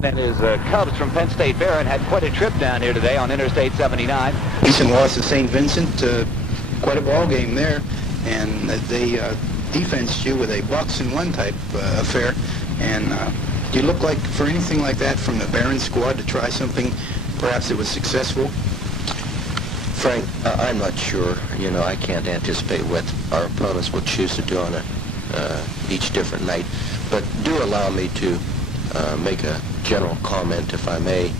And his Cubs from Penn State Behrend had quite a trip down here today on Interstate 79. Easton lost to St. Vincent, quite a ball game there, and they defensed you with a box-and-one type affair. And do you look like for anything like that from the Behrend squad to try something? Perhaps it was successful. Frank, I'm not sure. You know, I can't anticipate what our opponents will choose to do on each different night. But do allow me to make a general comment, if I may,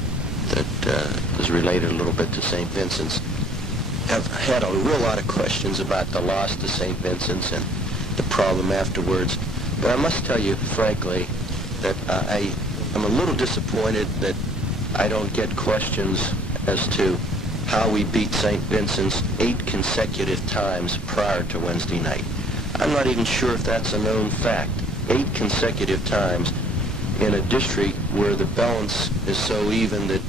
that is related a little bit to St. Vincent's. I've had a real lot of questions about the loss to St. Vincent's and the problem afterwards. But I must tell you, frankly, that I am a little disappointed that I don't get questions as to how we beat St. Vincent's 8 consecutive times prior to Wednesday night. I'm not even sure if that's a known fact. 8 consecutive times in a district where the balance is so even that,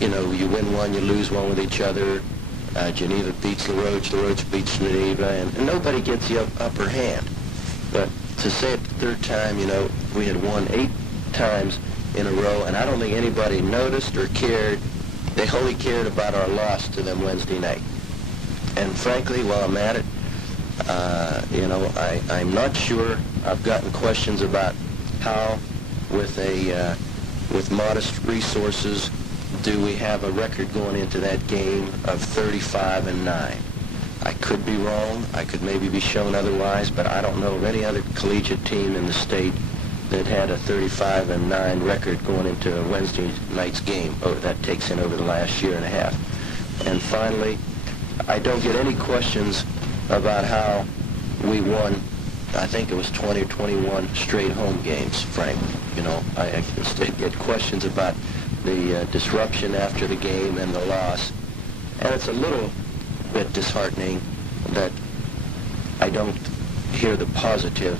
you know, you win one, you lose one with each other. Geneva beats LaRoche beats Geneva, and nobody gets the upper hand. But to say it the third time, you know, we had won 8 times in a row, and I don't think anybody noticed or cared. They wholly cared about our loss to them Wednesday night. And frankly, while I'm at it, you know, I'm not sure. I've gotten questions about how, with modest resources, do we have a record going into that game of 35-9. I could be wrong. I could maybe be shown otherwise, but I don't know of any other collegiate team in the state that had a 35-9 record going into a Wednesday night's game. Oh, that takes in over the last year and a half. And finally, I don't get any questions about how we won. I think it was 20 or 21 straight home games, Frank. You know, I instead get questions about the disruption after the game and the loss. And it's a little bit disheartening that I don't hear the positive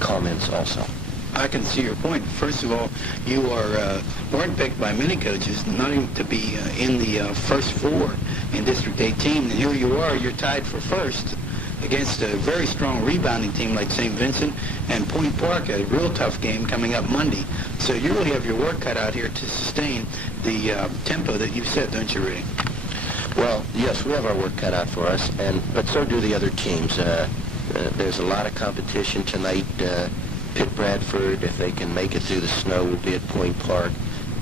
comments also. I can see your point. First of all, you weren't picked by many coaches, not even to be in the first 4 in District 18. And here you are, you're tied for first against a very strong rebounding team like St. Vincent and Point Park, a real tough game coming up Monday. So you really have your work cut out here to sustain the tempo that you've set, don't you, Rudy? Well, yes, we have our work cut out for us, but so do the other teams. There's a lot of competition tonight. Pitt Bradford, if they can make it through the snow, will be at Point Park,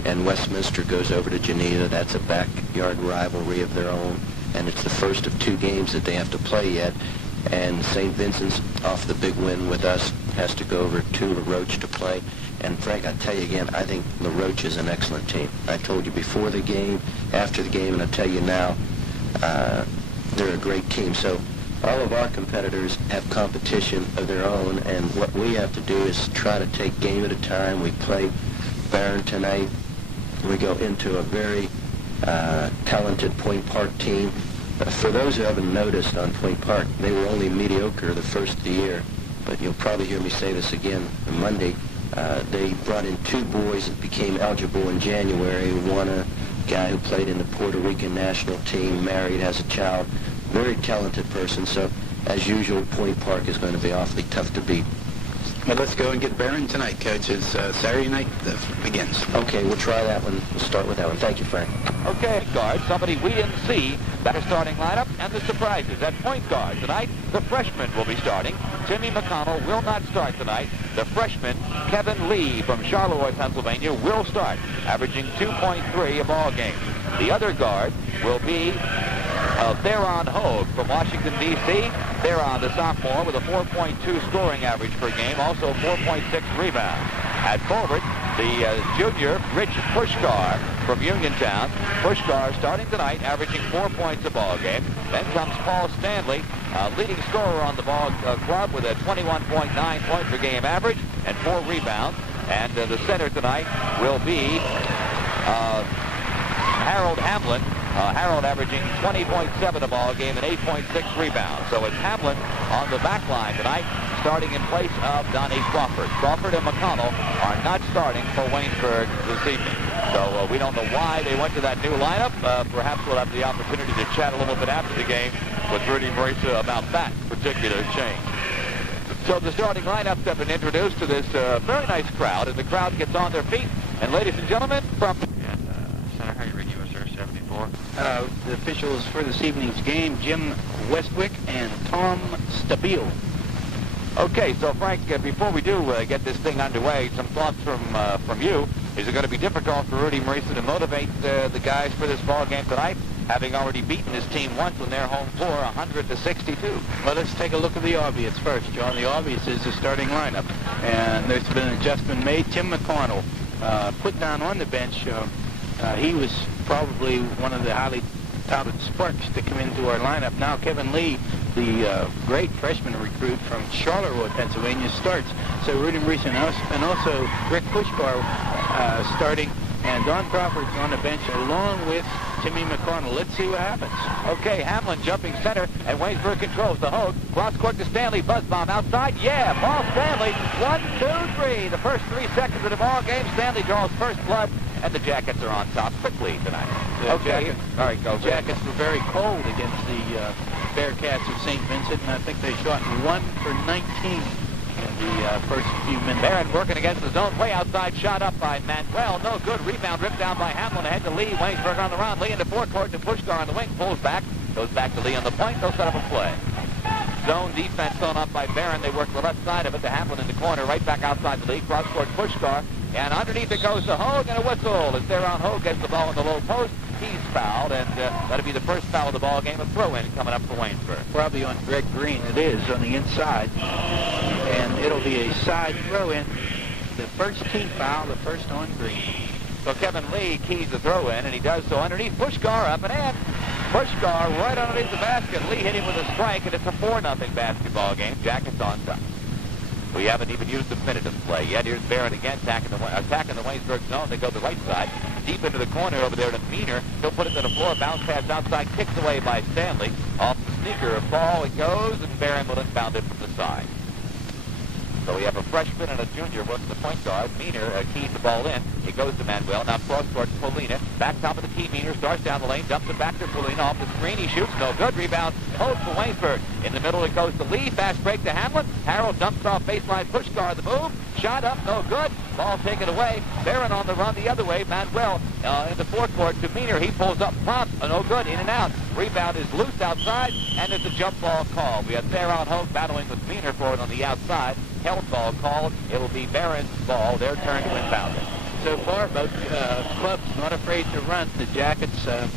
and Westminster goes over to Geneva. That's a backyard rivalry of their own, and it's the first of 2 games that they have to play yet. And St. Vincent's, off the big win with us, has to go over to LaRoche to play. And Frank, I tell you again, I think LaRoche is an excellent team. I told you before the game, after the game, and I tell you now, they're a great team. So all of our competitors have competition of their own, and what we have to do is try to take game at a time. We play Behrend tonight. We go into a very talented Point Park team. For those who haven't noticed on Point Park, they were only mediocre the first of the year, but you'll probably hear me say this again on Monday. They brought in 2 boys that became eligible in January. One, a guy who played in the Puerto Rican national team, married, has a child. Very talented person, so as usual, Point Park is going to be awfully tough to beat. Well, let's go and get Behrend tonight, Coach. As Saturday night begins. Okay, we'll try that one. We'll start with that one. Thank you, Frank. Okay, guard, somebody we didn't see. That starting lineup and the surprises. At point guard tonight, the freshman will be starting. Timmy McConnell will not start tonight. The freshman, Kevin Lee from Charleroi, Pennsylvania, will start, averaging 2.3 a ball game. The other guard will be Theron Hogue from Washington, D.C. Theron, the sophomore, with a 4.2 scoring average per game, also 4.6 rebounds. At forward, the junior, Rich Puskar from Uniontown. Puskar starting tonight, averaging 4 points a ball game. Then comes Paul Stanley, leading scorer on the ball club with a 21.9 point per game average and 4 rebounds. And the center tonight will be Harold Hamlin. Harold averaging 20.7 a ball game and 8.6 rebounds. So it's Hamlin on the back line tonight, starting in place of Donnie Crawford. Crawford and McConnell are not starting for Waynesburg this evening. So we don't know why they went to that new lineup. Perhaps we'll have the opportunity to chat a little bit after the game with Rudy Marisa about that particular change. So the starting lineups have been introduced to this very nice crowd, and the crowd gets on their feet And ladies and gentlemen, from... Center, how you read US Air 74? The officials for this evening's game, Jim Westwick and Tom Stabile. Okay, so Frank, before we do get this thing underway, some thoughts from you. Is it going to be difficult for Rudy Marisa to motivate the guys for this ball game tonight, having already beaten his team once when they're home floor, 100-62? Well, let's take a look at the obvious first, John. The obvious is the starting lineup, and there's been an adjustment made. Tim McConnell put down on the bench. He was probably one of the highly touted sparks to come into our lineup. Now Kevin Lee, the great freshman recruit from Charleroi, Pennsylvania, starts. So Rudy Marisa and also Rick Puskar starting, and Don Crawford's on the bench along with Timmy McConnell. Let's see what happens. Okay, Hamlin jumping center, and Waynesburg controls the Hogue. Cross court to Stanley, buzz bomb outside. Yeah, ball Stanley. 1, 2, 3. The first 3 seconds of the ball game. Stanley draws first blood, and the Jackets are on top quickly tonight. Okay, all right, go. The Jackets were very cold against the Bearcats of St. Vincent, and I think they shot 1 for 19 in the first few minutes. Behrend working against the zone, way outside, shot up by Manuel. No good. Rebound ripped down by Hamlin. Ahead to Lee. Waynesburg on the run. Lee into forecourt to Puskar on the wing. Pulls back. Goes back to Lee on the point. They'll set up a play. Zone defense thrown up by Behrend. They work the left side of it to Hamlin in the corner. Right back outside the Lee. Cross court Puskar. And underneath it goes to Hogue, and a whistle. As Theron Hogue gets the ball in the low post, he's fouled, and that'll be the first foul of the ball game. A throw-in coming up for Waynesburg. Probably on Greg Green. It is on the inside, and it'll be a side throw-in. The first team foul, the first on Green. So Kevin Lee keys the throw-in, and he does so underneath Puskar, up and in. Puskar right underneath the basket. Lee hit him with a strike, and it's a 4-0 basketball game. Jackets on top. We haven't even used a minute of play yet. Here's Behrend again attacking the Waynesburg zone. They go to the right side, deep into the corner over there to Meaner. He'll put it to the floor. Bounce pass outside, kicked away by Stanley. Off the sneaker of ball it goes, and Behrend will inbound it from the side. So we have a freshman and a junior working the point guard. Meaner keys the ball in. It goes to Manuel. Now cross court to Polina. Back top of the key. Meaner starts down the lane. Dumps it back to Polina. Off the screen. He shoots. No good. Rebound. Hogue for Waynesburg. In the middle it goes to Lee. Fast break to Hamlin. Harold dumps off baseline. Puskar the move. Shot up. No good. Ball taken away. Behrend on the run the other way. Manuel in the forecourt to Meaner. He pulls up top. No good. In and out. Rebound is loose outside. And it's a jump ball call. We have Theron Hogue battling with Meaner for it on the outside. Held ball called. It will be Behrend's ball. Their turn to inbound it. So far, both clubs not afraid to run. The Jackets, some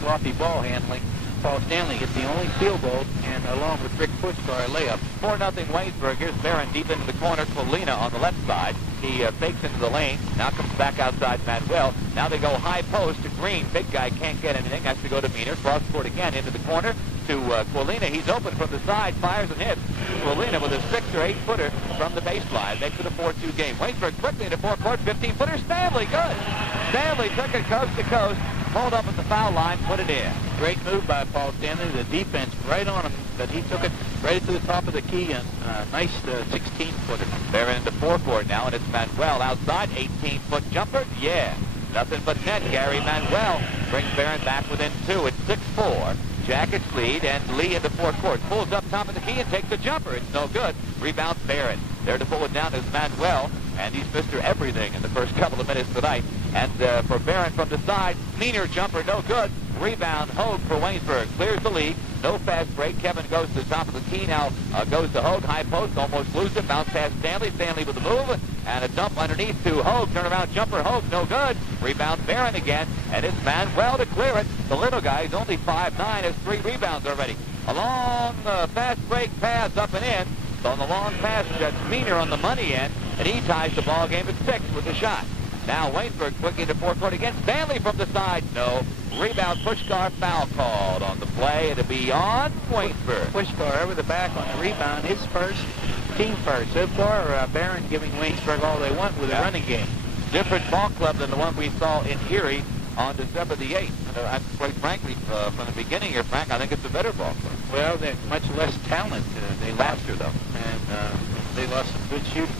sloppy ball handling. Paul Stanley hit the only field goal, and along with Rick Puskar, a layup. 4-0 Waynesburg. Here's Behrend deep into the corner. Polina on the left side. He fakes into the lane. Now comes back outside Manuel. Now they go high post to Green. Big guy can't get anything. Has to go to Meaner. Cross court again into the corner to Polina. He's open from the side. Fires and hits. Polina with a 6 or 8 footer from the baseline. Makes it a 4-2 game. Waynesburg quickly into forecourt. 15-footer. Stanley. Good. Stanley took it coast to coast. Pulled up at the foul line. Put it in. Great move by Paul Stanley. The defense right on him, but he took it right to the top of the key, and nice 16-footer. They're into forecourt now, and it's Manuel outside. 18-foot jumper. Yeah. Nothing but net. Gary Manuel brings Behrend back within 2. It's 6-4. Jackets lead, and Lee into forecourt. Pulls up top of the key and takes a jumper. It's no good. Rebounds Behrend. There to pull it down is Manuel, and he's Mr. Everything in the first couple of minutes tonight. And for Behrend from the side, Meaner jumper, no good. Rebound, Hogue for Waynesburg. Clears the lead. No fast break. Kevin goes to the top of the key now. Goes to Hogue. High post. Almost loses it. Bounce past Stanley. Stanley with the move. And a dump underneath to Hogue. Turnaround jumper. Hogue. No good. Rebound Behrend again. And it's Manuel to clear it. The little guy is only 5'9". Has 3 rebounds already. A long fast break pass up and in. So on the long pass, that's Meaner on the money end. And he ties the ball game at 6 with the shot. Now Waynesburg quickly into forecourt again. Stanley from the side. No. Rebound. Puskar foul called on the play. It'll be on Waynesburg. Puskar over the back on the rebound. His first, team first. So far, Behrend giving Waynesburg all they want with a running game. Different ball club than the one we saw in Erie on December the 8th. Quite frankly, from the beginning here, Frank, I think it's a better ball club. Well, they're much less talent. They Last year, though. And they lost some good shooting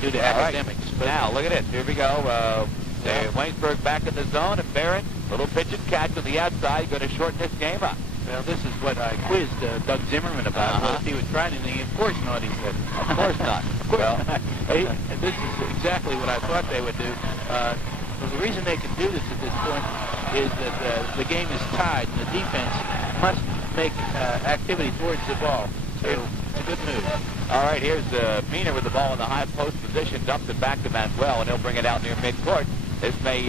due to academics. Right. But now, look at it. Here we go. Waynesburg back in the zone, and Behrend, little pitch and catch on the outside, going to shorten this game up. Well, this is what I quizzed Doug Zimmerman about. What if he would try anything? Of course not, he said. Of course not. Of course not. This is exactly what I thought they would do. The reason they can do this at this point is that the game is tied, and the defense must make activity towards the ball. So it's a good move. All right, here's Meaner with the ball in the high post position, dumps it back to Manuel, and he'll bring it out near midcourt. This may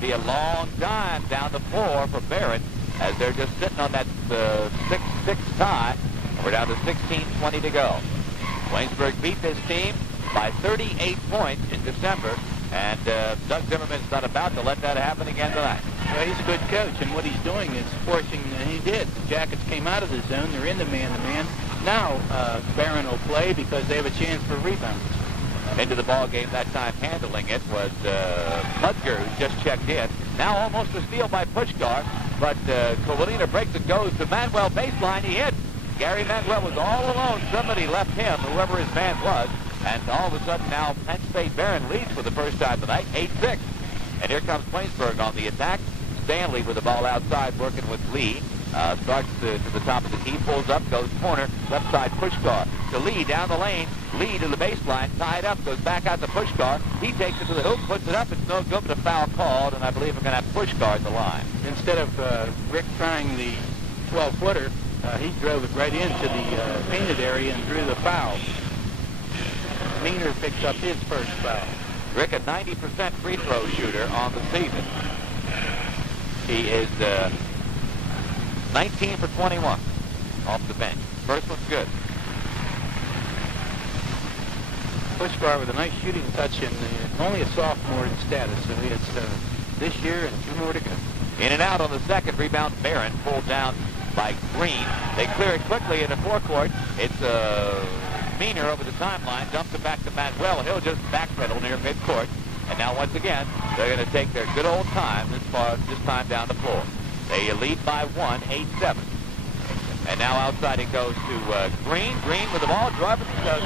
be a long time down the floor for Behrend, as they're just sitting on that 6-6 tie. We're down to 16:20 to go. Waynesburg beat this team by 38 points in December, and Doug Zimmerman's not about to let that happen again tonight. Well, he's a good coach, and what he's doing is forcing, and he did. The Jackets came out of the zone. They're in the man-to-man. Now Behrend will play because they have a chance for rebounds. Into the ball game that time, handling it was Puskar, who just checked in. Now almost a steal by Puskar, but Kolina breaks it, goes to Manuel baseline. He hit. Gary Manuel was all alone. Somebody left him, whoever his man was, and all of a sudden now Penn State Behrend leads for the first time tonight, 8-6. And here comes Waynesburg on the attack. Stanley with the ball outside, working with Lee. Starts to the top of the key, pulls up, goes corner, left side Puskar to Lee down the lane. Lee to the baseline, tied up, goes back out to Puskar. He takes it to the hoop, puts it up. It's no good, but a foul called, and I believe we're going to have Puskar at the line. Instead of Rick trying the 12-footer, he drove it right into the painted area and drew the foul. Meaner picks up his first foul. Rick, a 90% free throw shooter on the season. He is 19 for 21 off the bench. First one's good. Puskar with a nice shooting touch, and only a sophomore in status, so he has this year and 2 more to go. In and out on the second rebound. Behrend pulled down by Green. They clear it quickly in the forecourt. It's Meaner over the timeline, dumps it back to Manuel, and he'll just backpedal near midcourt. And now once again, they're going to take their good old time this time down the floor. They lead by 1, 8-7. And now outside it goes to Green. Green with the ball,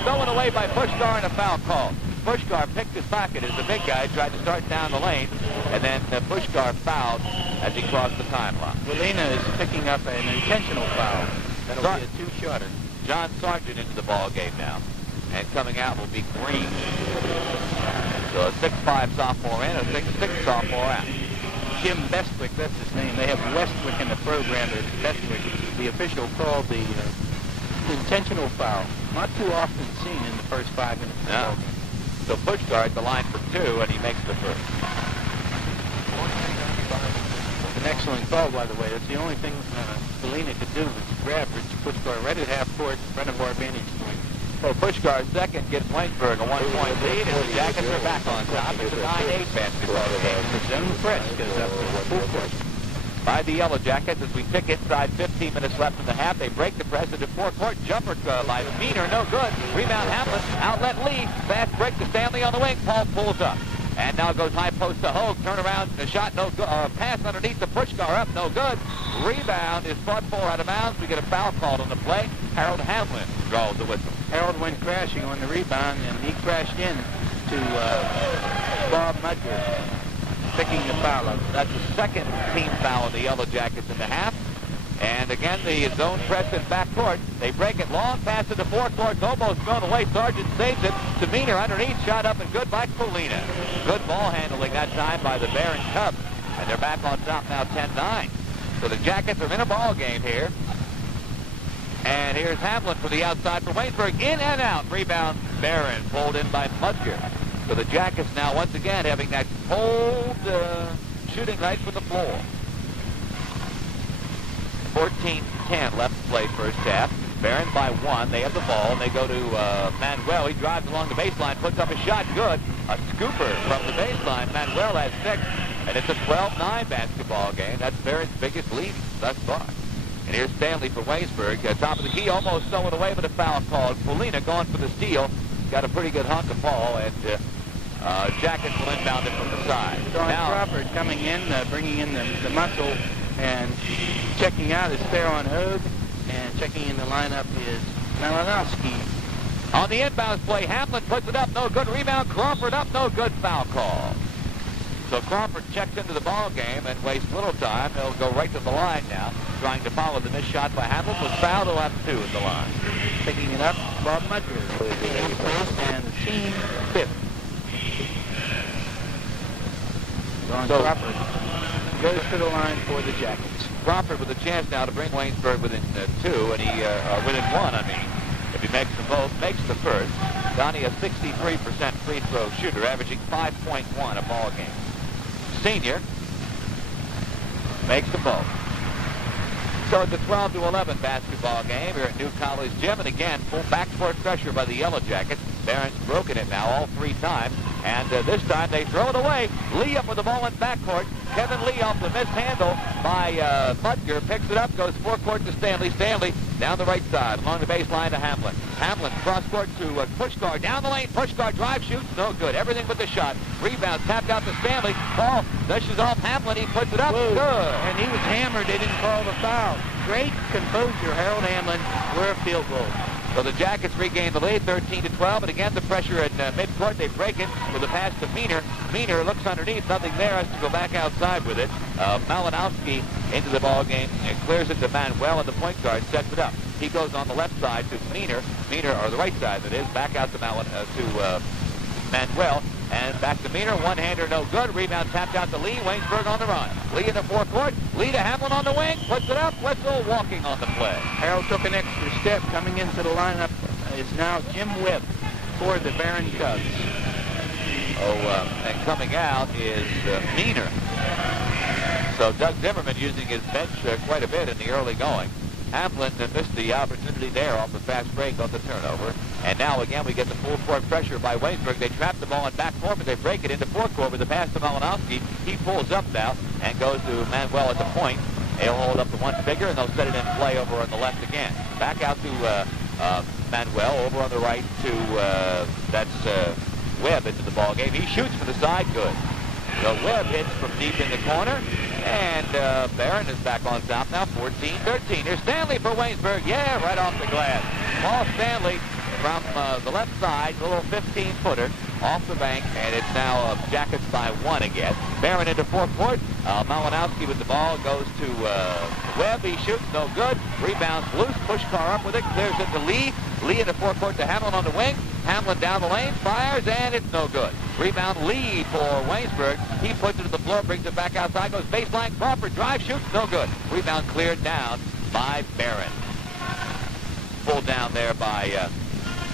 stolen away by Puskar, and a foul call. Puskar picked his pocket as the big guy tried to start down the lane, and then Puskar fouled as he crossed the timeline. Molina is picking up an intentional foul. That'll be a 2-shotter. John Sargent into the ball game now, and coming out will be Green. So a 6'5 sophomore in, a 6'6 sophomore out. Jim Bestwick, that's his name. They have Westwick in the program. There's Bestwick. The official called the intentional foul. Not too often seen in the first 5 minutes of the ball game. So Puskar at the line for 2, and he makes the first. An excellent call, by the way. That's the only thing Molina could do was grab Puskar right at half court in front of our vantage point. Well, Pushkar's second gives Waynesburg a 1-point lead, and the Jackets are back on top. It's a 9-8 basketball game. The zone press goes up to full court. By the Yellow Jackets as we tick inside 15 minutes left in the half. They break the press into forecourt. Jumper by Meaner, no good. Rebound Hamlin, outlet Lee. Fast break to Stanley on the wing. Paul pulls up. And now goes high post to Hogue. Turn around, the shot no good. Pass underneath the Puskar up, no good. Rebound is fought for out of bounds. We get a foul called on the play. Harold Hamlin draws the whistle. Harold went crashing on the rebound, and he crashed in to Bob Mudger, picking the foul up. That's the second team foul of the Yellow Jackets in the half. And again, the zone press in backcourt. They break it long, pass it to forecourt, almost thrown away. Sargent saves it to Meaner underneath, shot up and good by Kolina. Good ball handling that time by the Behrend Cubs. And they're back on top now, 10-9. So the Jackets are in a ball game here. And here's Hamlin for the outside for Waynesburg. In and out. Rebound, Behrend pulled in by Puskar. So the Jackets now once again having that cold shooting night from the floor. 14-10 left to play first half. Behrend by 1. They have the ball, and they go to Manuel. He drives along the baseline, puts up a shot. Good. A scooper from the baseline. Manuel has 6, and it's a 12-9 basketball game. That's Behrend's biggest lead thus far. And here's Stanley for Waynesburg. Top of the key, almost stolen away, but a foul called. Kolina going for the steal. Got a pretty good hunk of ball, and Jackets will inbound it from the side. Don Crawford coming in, bringing in the muscle, and checking out is Theron Hogue, and checking in the lineup is Malinowski. On the inbounds play, Hamlin puts it up, no good. Rebound, Crawford up, no good. Foul call. So Crawford checks into the ball game and wastes little time. He'll go right to the line now, trying to follow the missed shot by Hamlin. Was fouled. He'll have 2 at the line. Picking it up, Bob Mudger. And the team 5th. So Crawford goes to the line for the Jackets. Crawford with a chance now to bring Waynesburg within 2, and within 1, I mean. If he makes them both, makes the first. Donnie, a 63% free throw shooter, averaging 5.1 a ball game. Senior makes them both. So it's a 12-11 basketball game here at New College Gym, and again, full backcourt pressure by the Yellow Jackets. Behrend's broken it now all 3 times, and this time they throw it away. Lee up with the ball in backcourt. Kevin Lee off the mishandle by Puskar, picks it up, goes forecourt to Stanley. Stanley down the right side, along the baseline to Hamlin. Hamlin cross-court to Puskar, down the lane. Puskar drive, shoots, no good. Everything but the shot. Rebound, tapped out to Stanley. Ball dishes off Hamlin. He puts it up. Whoa. Good. And he was hammered. They didn't call the foul. Great composure, Harold Hamlin. We're a field goal. So the Jackets regain the lead, 13-12, and again the pressure at midcourt. They break it with a pass to Meaner. Meaner looks underneath, nothing there, has to go back outside with it. Malinowski into the ball game and clears it to Manuel, and the point guard sets it up. He goes on the left side to Meaner, or the right side that is, back out to Manuel, and back to Meaner. One-hander no good. Rebound tapped out to Lee. Waynesburg on the run. Lee in the forecourt. Lee to Hamlin on the wing. Puts it up. Whistle walking on the play. Harold took an extra step. Coming into the lineup is now Jim Webb for the Behrend Cubs. And coming out is Meaner. So Doug Zimmerman using his bench quite a bit in the early going. Hamlin missed the opportunity there off the fast break on the turnover. And now again we get the full court pressure by Waynesburg. They trap the ball in backcourt, but they break it into forecourt with the pass to Malinowski. He pulls up now and goes to Manuel at the point. They'll hold up the one figure and they'll set it in play over on the left again. Back out to Manuel over on the right to that's Webb into the ball game. He shoots from the side, good. So Webb hits from deep in the corner, and Behrend is back on top now, 14-13. Here's Stanley for Waynesburg. Yeah, right off the glass. Paul Stanley from the left side, a little 15-footer off the bank, and it's now Jackets by 1 again. Behrend into forecourt. Malinowski with the ball goes to Webb. He shoots, no good. Rebounds loose. Puskar up with it. Clears it to Lee. Lee in the forecourt to Hamlin on the wing. Hamlin down the lane, fires, and it's no good. Rebound lead for Waynesburg. He puts it to the floor, brings it back outside, goes baseline. Crawford drive, shoots, no good. Rebound cleared down by Behrend. Pulled down there by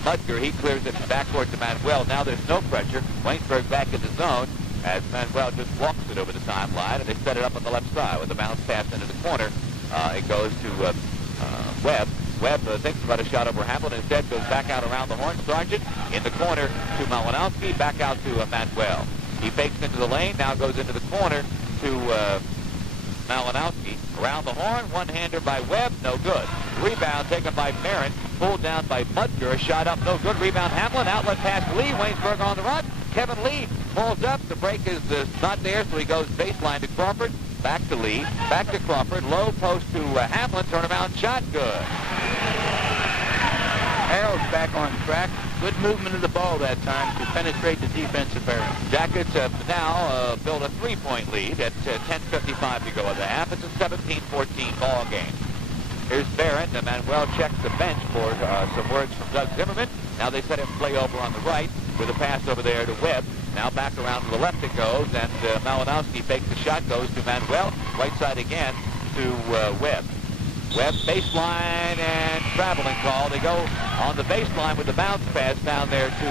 Puskar. He clears it backcourt to Manuel. Now there's no pressure. Waynesburg back in the zone as Manuel just walks it over the timeline, and they set it up on the left side with a bounce pass into the corner. It goes to Webb. Webb thinks about a shot over Hamlin. Instead goes back out around the horn. Sargent in the corner to Malinowski. Back out to Manuel. He fakes into the lane. Now goes into the corner to Malinowski. Around the horn. One-hander by Webb. No good. Rebound taken by Behrend. Pulled down by Puskar. Shot up. No good. Rebound Hamlin. Outlet pass to Lee. Waynesburg on the run. Kevin Lee pulls up. The break is not there, so he goes baseline to Crawford. Back to Lee. Back to Crawford. Low post to Hamlin. Turnaround shot. Good. Harold's back on track. Good movement of the ball that time to penetrate the defensive barrier. Jackets have now built a 3-point lead at 10:55 to go in the half. It's a 17-14 ball game. Here's Behrend, and Manuel checks the bench for some words from Doug Zimmerman. Now they set him play over on the right with a pass over there to Webb. Now back around to the left it goes, and Malinowski fakes the shot, goes to Manuel. Right side again to Webb. Webb baseline and traveling call. They go on the baseline with the bounce pass down there to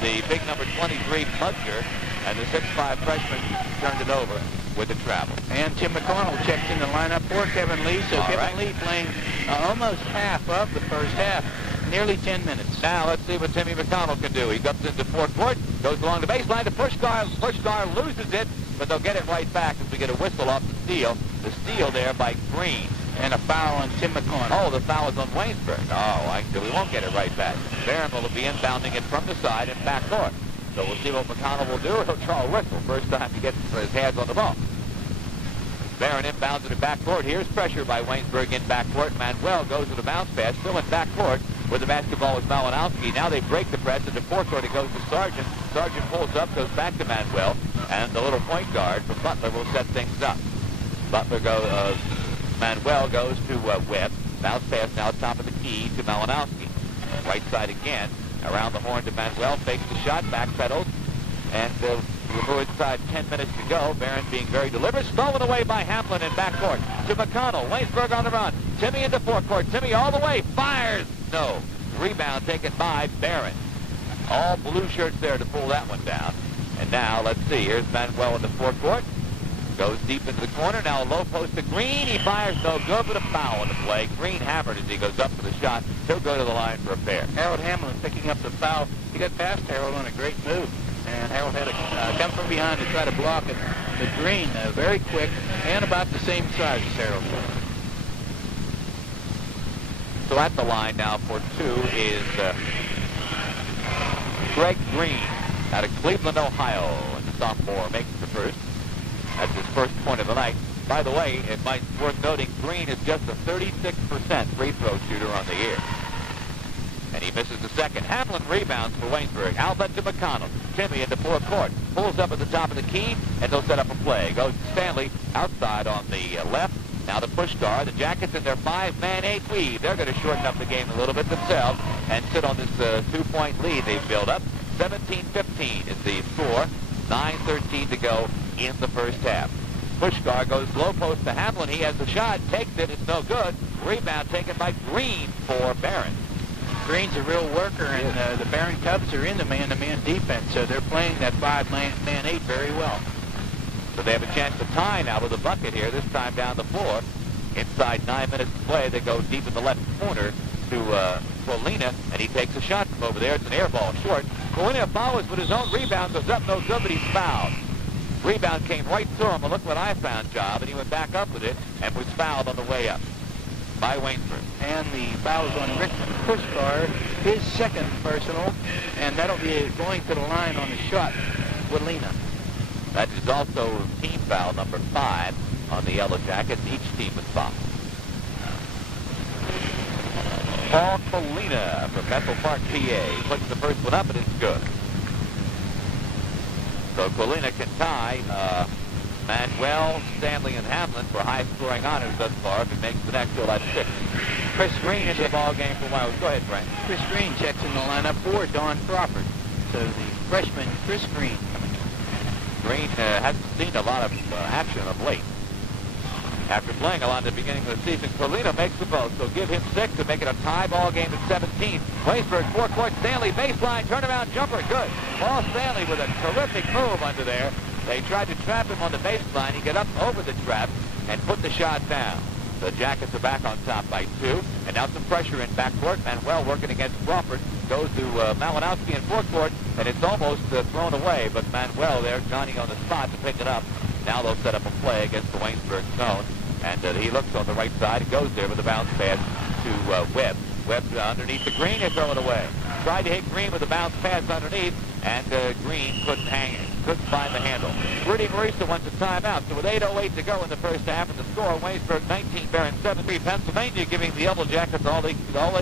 the big number 23 Puskar, and the 6'5 freshman turned it over with the travel. And Tim McConnell checked in the lineup for Kevin Lee. So Kevin Lee playing almost half of the first half, nearly 10 minutes. Now let's see what Timmy McConnell can do. He comes into forecourt, goes along the baseline to Puskar. Puskar loses it, but they'll get it right back as we get a whistle off the steal. The steal there by Green. And a foul on Tim McConnell. Oh, the foul is on Waynesburg. Oh, we won't get it right back. Behrend will be inbounding it from the side and back north. So we'll see what McConnell will do. He'll draw a whistle. First time he gets his hands on the ball. Behrend inbounds it in backcourt. Here's pressure by Waynesburg in backcourt. Manuel goes to the bounce pass, still in backcourt with the basketball with Malinowski. Now they break the press into forecourt. It goes to Sargent. Sargent pulls up, goes back to Manuel. And And the little point guard from Butler will set things up. Manuel goes to Webb. Bounce pass now top of the key to Malinowski. Right side again. Around the horn to Manuel. Fakes the shot. Backpedals. And we'll go inside 10 minutes to go. Behrend being very deliberate. Stolen away by Hamlin in backcourt. To McConnell. Waynesburg on the run. Timmy into forecourt. Timmy all the way. Fires. No. Rebound taken by Behrend. All blue shirts there to pull that one down. And now, let's see. Here's Manuel in the forecourt. Goes deep into the corner. Now a low post to Green. He fires no good, but a foul in the play. Green hammered as he goes up for the shot. He'll go to the line for a pair. Harold Hamlin picking up the foul. He got past Harold on a great move. And Harold had to come from behind to try to block it. But Green, very quick and about the same size as Harold. So at the line now for two is Greg Green out of Cleveland, Ohio. And the sophomore makes the first. That's his first point of the night. By the way, it might be worth noting, Green is just a 36% free throw shooter on the year. And he misses the second. Hamlin rebounds for Waynesburg. Outlet to McConnell. Timmy into forecourt. Pulls up at the top of the key, and they'll set up a play. Goes to Stanley outside on the left. Now to Puskar. The Jackets in their 5-man 8 weave. They're going to shorten up the game a little bit themselves and sit on this 2-point lead they've built up. 17-15 is the score. 9:13 to go in the first half. Puskar goes low post to Hamlin. He has the shot. Takes it. It's no good. Rebound taken by Green for Behrend. Green's a real worker, and the Behrend Cubs are in the man-to-man defense, so they're playing that 5-man 8 very well. So they have a chance to tie now with a bucket here, this time down the floor. Inside 9 minutes to play, they go deep in the left corner to Colina, and he takes a shot from over there. It's an air ball short. Colina follows with his own rebound, goes up, no good, but he's fouled. Rebound came right through him, a look what I found job, and he went back up with it and was fouled on the way up by Waynesburg. And the foul's on Rick Puskar, his second personal, and that'll be going to the line on the shot with Lena. That is also team foul number 5 on the Yellow Jackets. Each team was fouled. Paul Colina from Bethel Park, PA, puts the first one up, and it's good. So Colina can tie Manuel, Stanley, and Hamlin for high-scoring honors thus far. If he makes the next, he'll have 6. Chris Green into the ball game for Wild. Go ahead, Frank. Chris Green checks in the lineup for Don Crawford. So the freshman, Chris Green, coming in. Green hasn't seen a lot of action of late. After playing a lot at the beginning of the season, Colina makes the vote, so give him 6 to make it a tie ball game at 17. Waynesburg, forecourt, Stanley, baseline, turnaround jumper, good. Paul Stanley with a terrific move under there. They tried to trap him on the baseline. He got up over the trap and put the shot down. The Jackets are back on top by 2, and now some pressure in backcourt. Manuel working against Crawford. Goes to Malinowski in forecourt, and it's almost thrown away, but Manuel there, Johnny on the spot to pick it up. Now they'll set up a play against the Waynesburg zone. And he looks on the right side and goes there with a bounce pass to Webb. Webb underneath the Green and throw it away. Tried to hit Green with a bounce pass underneath, and Green couldn't hang it. Couldn't find the handle. Rudy Marisa wants a timeout. So with 8:08 to go in the first half, and the score, Waynesburg 19, Behrend 7-3. Pennsylvania giving the Yellow Jackets all they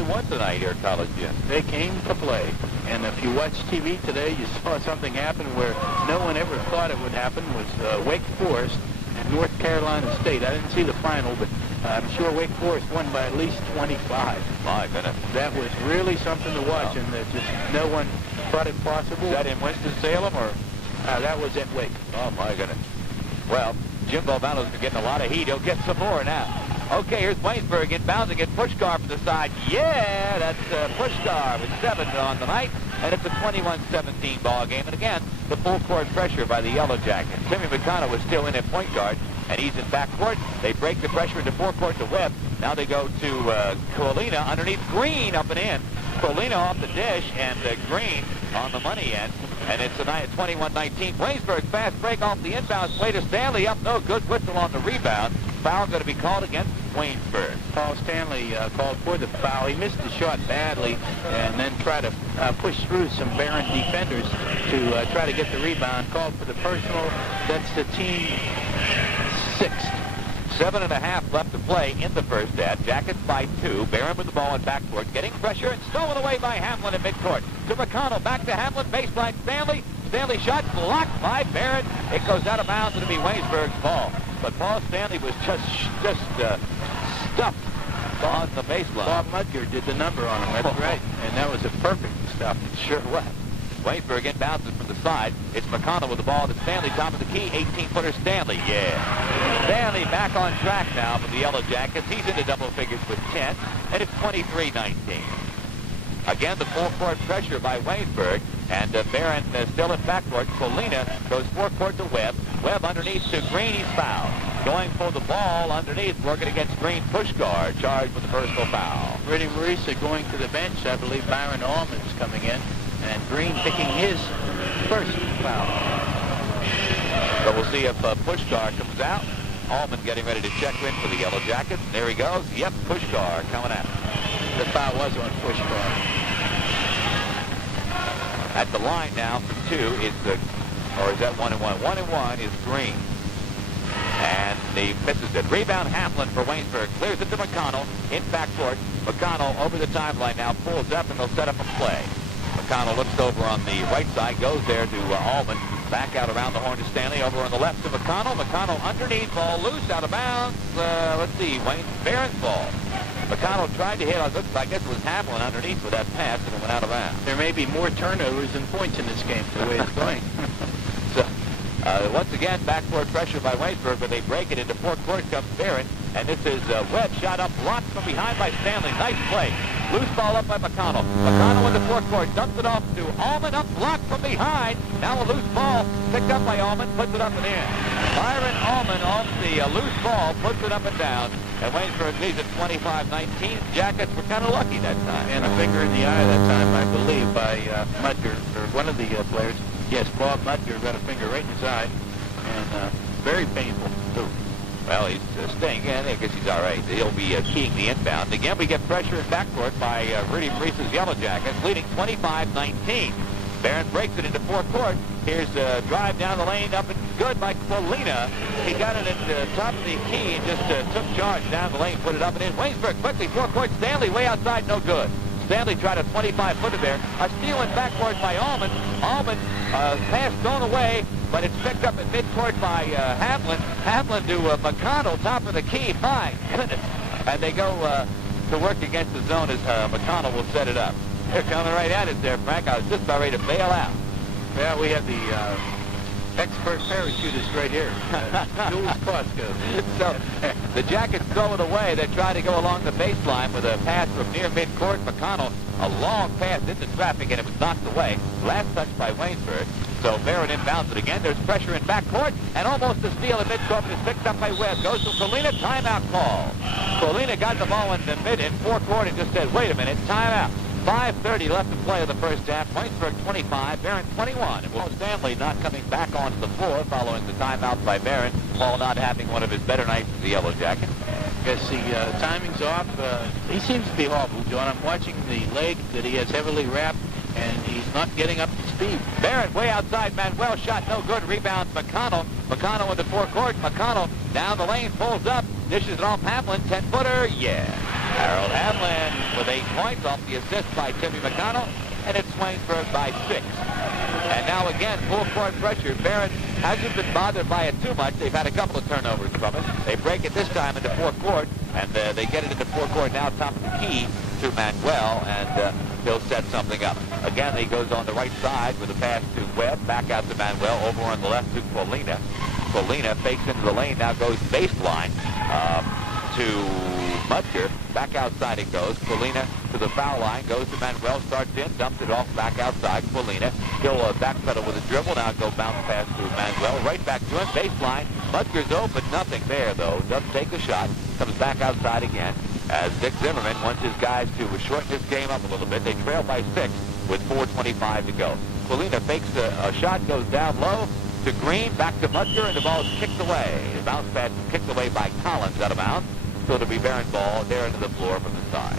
want tonight here at College Gym. They came to play. And if you watch TV today, you saw something happen where no one ever thought it would happen. Was Wake Forest and North Carolina State. I didn't see the final, but I'm sure Wake Forest won by at least 25. My goodness. That was really something to watch, and just no one thought it possible. Is that in Winston-Salem, or? That was at Wake. Oh, my goodness. Well, Jim Bovano's been getting a lot of heat. He'll get some more now. Okay, here's Waynesburg inbounding it. Puskar from the side. Yeah, that's Puskar with 7 on the night. And it's a 21-17 ball game. And again, the full court pressure by the Yellow Jackets. Timmy McConnell was still in at point guard, and he's in backcourt. They break the pressure into forecourt to Webb. Now they go to Colina underneath Green up and in. Colina off the dish, and Green on the money end. And it's a 21-19. Waynesburg fast break off the inbound play to Stanley. Up no good. Whistle on the rebound. Foul going to be called against Waynesburg. Paul Stanley called for the foul. He missed the shot badly and then tried to push through some Behrend defenders to try to get the rebound. Called for the personal. That's the team 6th. 7.5 left to play in the first half. Jackets by 2. Behrend with the ball in backcourt. Getting pressure and stolen away by Hamlin in midcourt. To McConnell. Back to Hamlin. Baseline Stanley. Stanley shot blocked by Behrend. It goes out of bounds. It'll be Waynesburg's ball. But Paul Stanley was just stuffed on the baseline. Bob Mudger did the number on him. That's right. And that was a perfect stuff. It sure was. Waynesburg inbounds it from the side. It's McConnell with the ball to Stanley, top of the key. 18-footer Stanley. Yeah. Stanley back on track now for the Yellow Jackets. He's into double figures with 10, and it's 23-19. Again, the full-court pressure by Waynesburg, and Behrend still in backcourt. Colina goes forecourt to Webb. Webb underneath to Green. He's fouled. Going for the ball underneath, working against Green. Puskar charged with the personal foul. Freddie Marisa going to the bench. I believe Byron Allman's coming in, and Green picking his first foul. So we'll see if Puskar comes out. Allman getting ready to check in for the Yellow Jackets. There he goes. Yep, Puskar coming out. The foul was on Puskar. At the line now for two is or is that 1-1? 1-1 is Green. And he misses it. Rebound Hamlin for Waynesburg. Clears it to McConnell in backcourt. McConnell over the timeline now, pulls up, and they'll set up a play. McConnell looks over on the right side, goes there to Allman. Back out around the horn to Stanley. Over on the left to McConnell. McConnell underneath, ball loose, out of bounds. Let's see, Behrend's ball. McConnell tried to hit. I guess it was Hamlin underneath for that pass, and it went out of bounds. There may be more turnovers than points in this game, the way it's going. So, once again, backcourt pressure by Waynesburg, but they break it into forecourt. Comes Behrend, and this is Webb shot up, blocked from behind by Stanley. Nice play. Loose ball up by McConnell. McConnell in the forecourt, dumps it off to Allman, up blocked from behind. Now a loose ball picked up by Allman, puts it up and in. Byron Allman off the loose ball, puts it up and down. And Waynesburg leads at 25-19. Jackets were kind of lucky that time. And a finger in the eye that time, I believe, by Mudger, or one of the players. Yes, Bob Mudger got a finger right in his eye, and very painful, too. Well, he's staying in. I guess he's all right. He'll be keying the inbound. Again, we get pressure in backcourt by Rudy Marisa's Yellow Jackets, leading 25-19. Behrend breaks it into forecourt. Here's a drive down the lane, up and good by Colina. He got it at the top of the key and just took charge down the lane, put it up and in. Waynesburg quickly, forecourt. Stanley way outside, no good. Stanley tried a 25-footer there. A steal in backcourt by Allman. Allman pass thrown away, but it's picked up at midcourt by Hamlin. Hamlin to McConnell, top of the key. My goodness. And they go to work against the zone as McConnell will set it up. They're coming right at it there, Frank. I was just about ready to bail out. Yeah, we have the expert parachutist right here, Jules Puskar. So the Jackets throw it away. They try to go along the baseline with a pass from near midcourt. McConnell, a long pass into traffic, and it was knocked away. Last touch by Waynesburg. So Behrend inbounds it again. There's pressure in backcourt, and almost a steal in midcourt, but it's picked up by Webb. Goes to Colina, timeout call. Colina got the ball in the forecourt and just said, wait a minute, timeout. 5:30 left to play in the first half. Waynesburg 25, Behrend 21. And Paul Stanley not coming back onto the floor following the timeout by Behrend. Paul not having one of his better nights as the Yellow Jacket. Guess the timing's off. He seems to be hobbled, John. I'm watching the leg that he has heavily wrapped, and he's not getting up to speed. Behrend way outside. Manuel shot no good. Rebound McConnell. McConnell with the forecourt. McConnell down the lane, pulls up, dishes it off Hamlin. 10-footer, yeah. Harold Hamlin with 8 points off the assist by Timmy McConnell, and it's Waynesburg by 6. And now again, full court pressure. Behrend hasn't been bothered by it too much. They've had a couple of turnovers from it. They break it this time into forecourt, and they get it into forecourt now, top of the key to Manuel, and he'll set something up. Again, he goes on the right side with a pass to Webb, back out to Manuel, over on the left to Colina. Colina fakes into the lane, now goes baseline to Mudger. Back outside it goes. Colina to the foul line, goes to Manuel, starts in, dumps it off back outside. Colina, he'll backpedal with a dribble, now go bounce pass to Manuel, right back to him, baseline. Mudger's open, nothing there though, doesn't take the shot, comes back outside again. As Dick Zimmerman wants his guys to shorten this game up a little bit. They trail by 6 with 4:25 to go. Colina fakes a shot, goes down low to Green, back to Mudger, and the ball is kicked away. The bounce pass is kicked away by Collins out of bounds. So it'll be Behrend ball there into the floor from the side.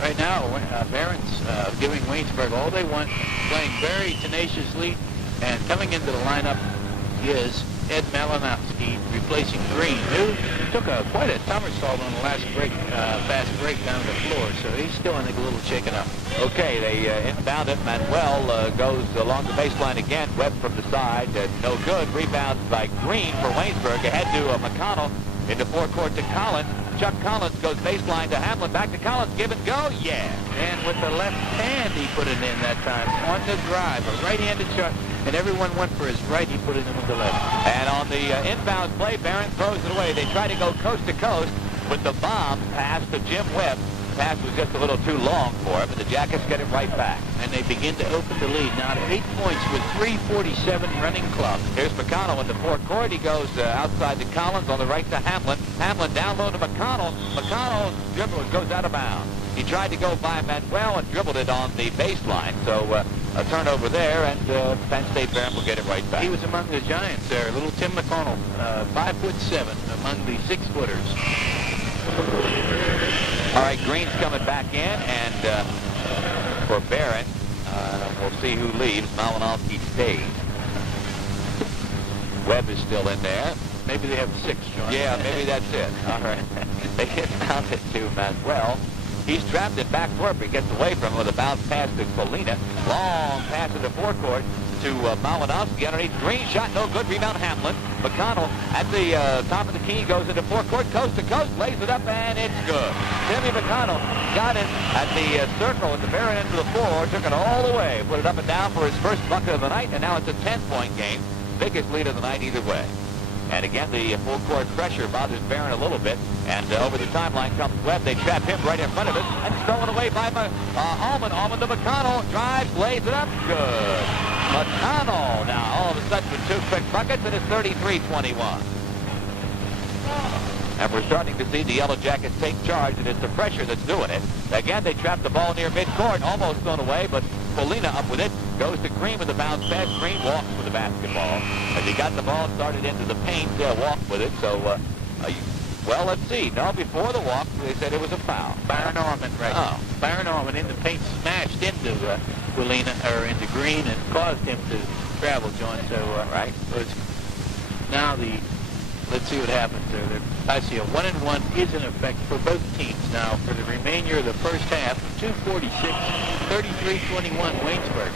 Right now, Behrend's giving Waynesburg all they want, playing very tenaciously, and coming into the lineup is Ed Malinowski, replacing Green, who took quite a somersault on the last break, fast break down the floor, so he's still, I think, a little shaken up. Okay, they inbound it. Manuel goes along the baseline again. Webb from the side, no good. Rebound by Green for Waynesburg. Ahead to McConnell. Into forecourt to Collins. Chuck Collins goes baseline to Hamlin. Back to Collins. Give and go. Yeah. And with the left hand, he put it in that time. On the drive, a right-handed shot. And everyone went for his right. He put it in with the left. And on the inbound play, Behrend throws it away. They try to go coast to coast with the bomb pass to Jim Webb. The pass was just a little too long for him, and the Jackets get it right back. And they begin to open the lead. Now to 8 points with 3:47 running clock. Here's McConnell in the forecourt. He goes outside to Collins, on the right to Hamlin. Hamlin down low to McConnell. McConnell dribble goes out of bounds. He tried to go by Manuel and dribbled it on the baseline. So a turnover there, and Penn State Behrend will get it right back. He was among the Giants there. Little Tim McConnell, 5'7", among the 6-footers. All right, Green's coming back in, and for Behrend, we'll see who leaves. Malinowski stays. Webb is still in there. Maybe they have 6, John. Yeah, maybe that's it. All right. They get mounted to Manuel. He's trapped in backcourt, but gets away from him with a bounce pass to Polina. Long pass in the forecourt to Malinowski underneath. Green shot, no good. Rebound Hamlin. McConnell at the top of the key goes into forecourt, coast to coast, lays it up, and it's good. Timmy McConnell got it at the circle at the very end of the floor, took it all the way, put it up and down for his first bucket of the night, and now it's a 10-point game. Biggest lead of the night either way. And again, the full court pressure bothers Behrend a little bit. And over the timeline comes Webb. They trap him right in front of us. And stolen away by Allman. Allman to McConnell. Drives, lays it up. Good. McConnell now all of a sudden with 2 quick buckets, and it's 33-21. And we're starting to see the Yellow Jackets take charge, and it's the pressure that's doing it. Again, they trap the ball near midcourt. Almost thrown away, but Polina up with it. Goes to Green with the bounce pass. Green walks with the basketball. As he got the ball, started into the paint, walked with it. So, well, let's see. No, before the walk, they said it was a foul. Byron Allman, right. Oh. Byron Allman in the paint smashed into Polina, or into Green, and caused him to travel, John. So, right. Now let's see what happens there. I see a 1-and-1 is in effect for both teams now for the remainder of the first half. 2:46, 33-21 Waynesburg.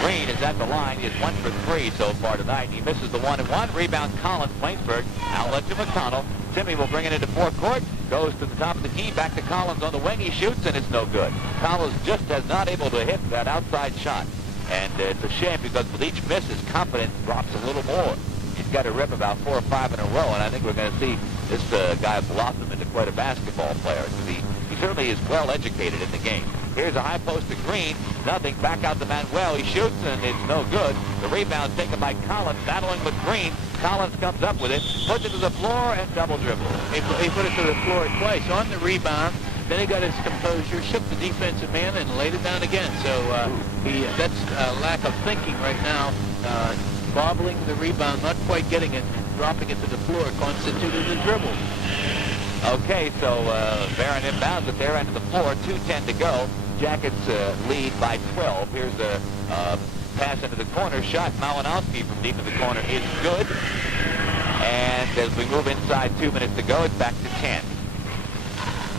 Green is at the line. He is 1 for 3 so far tonight. He misses the 1-and-1. Rebound Collins, Waynesburg. Outlet to McConnell. Timmy will bring it into forecourt. Goes to the top of the key. Back to Collins on the wing. He shoots, and it's no good. Collins just is not able to hit that outside shot. And it's a shame because with each miss, his confidence drops a little more. He's got a rip about 4 or 5 in a row, and I think we're going to see this guy blossom into quite a basketball player. He certainly is well educated in the game. Here's a high post to Green. Nothing. Back out to Manuel. He shoots, and it's no good. The rebound taken by Collins, battling with Green. Collins comes up with it, puts it to the floor, and double dribble. He put it to the floor twice on the rebound. Then he got his composure, shook the defensive man, and laid it down again. So that's a lack of thinking right now. Bobbling the rebound, not quite getting it, dropping it to the floor, constituted a dribble. Okay, so Behrend inbounds at their end of the floor, 2:10 to go. Jackets lead by 12. Here's a pass into the corner. Shot Malinowski from deep in the corner is good. And as we move inside, 2 minutes to go, it's back to 10.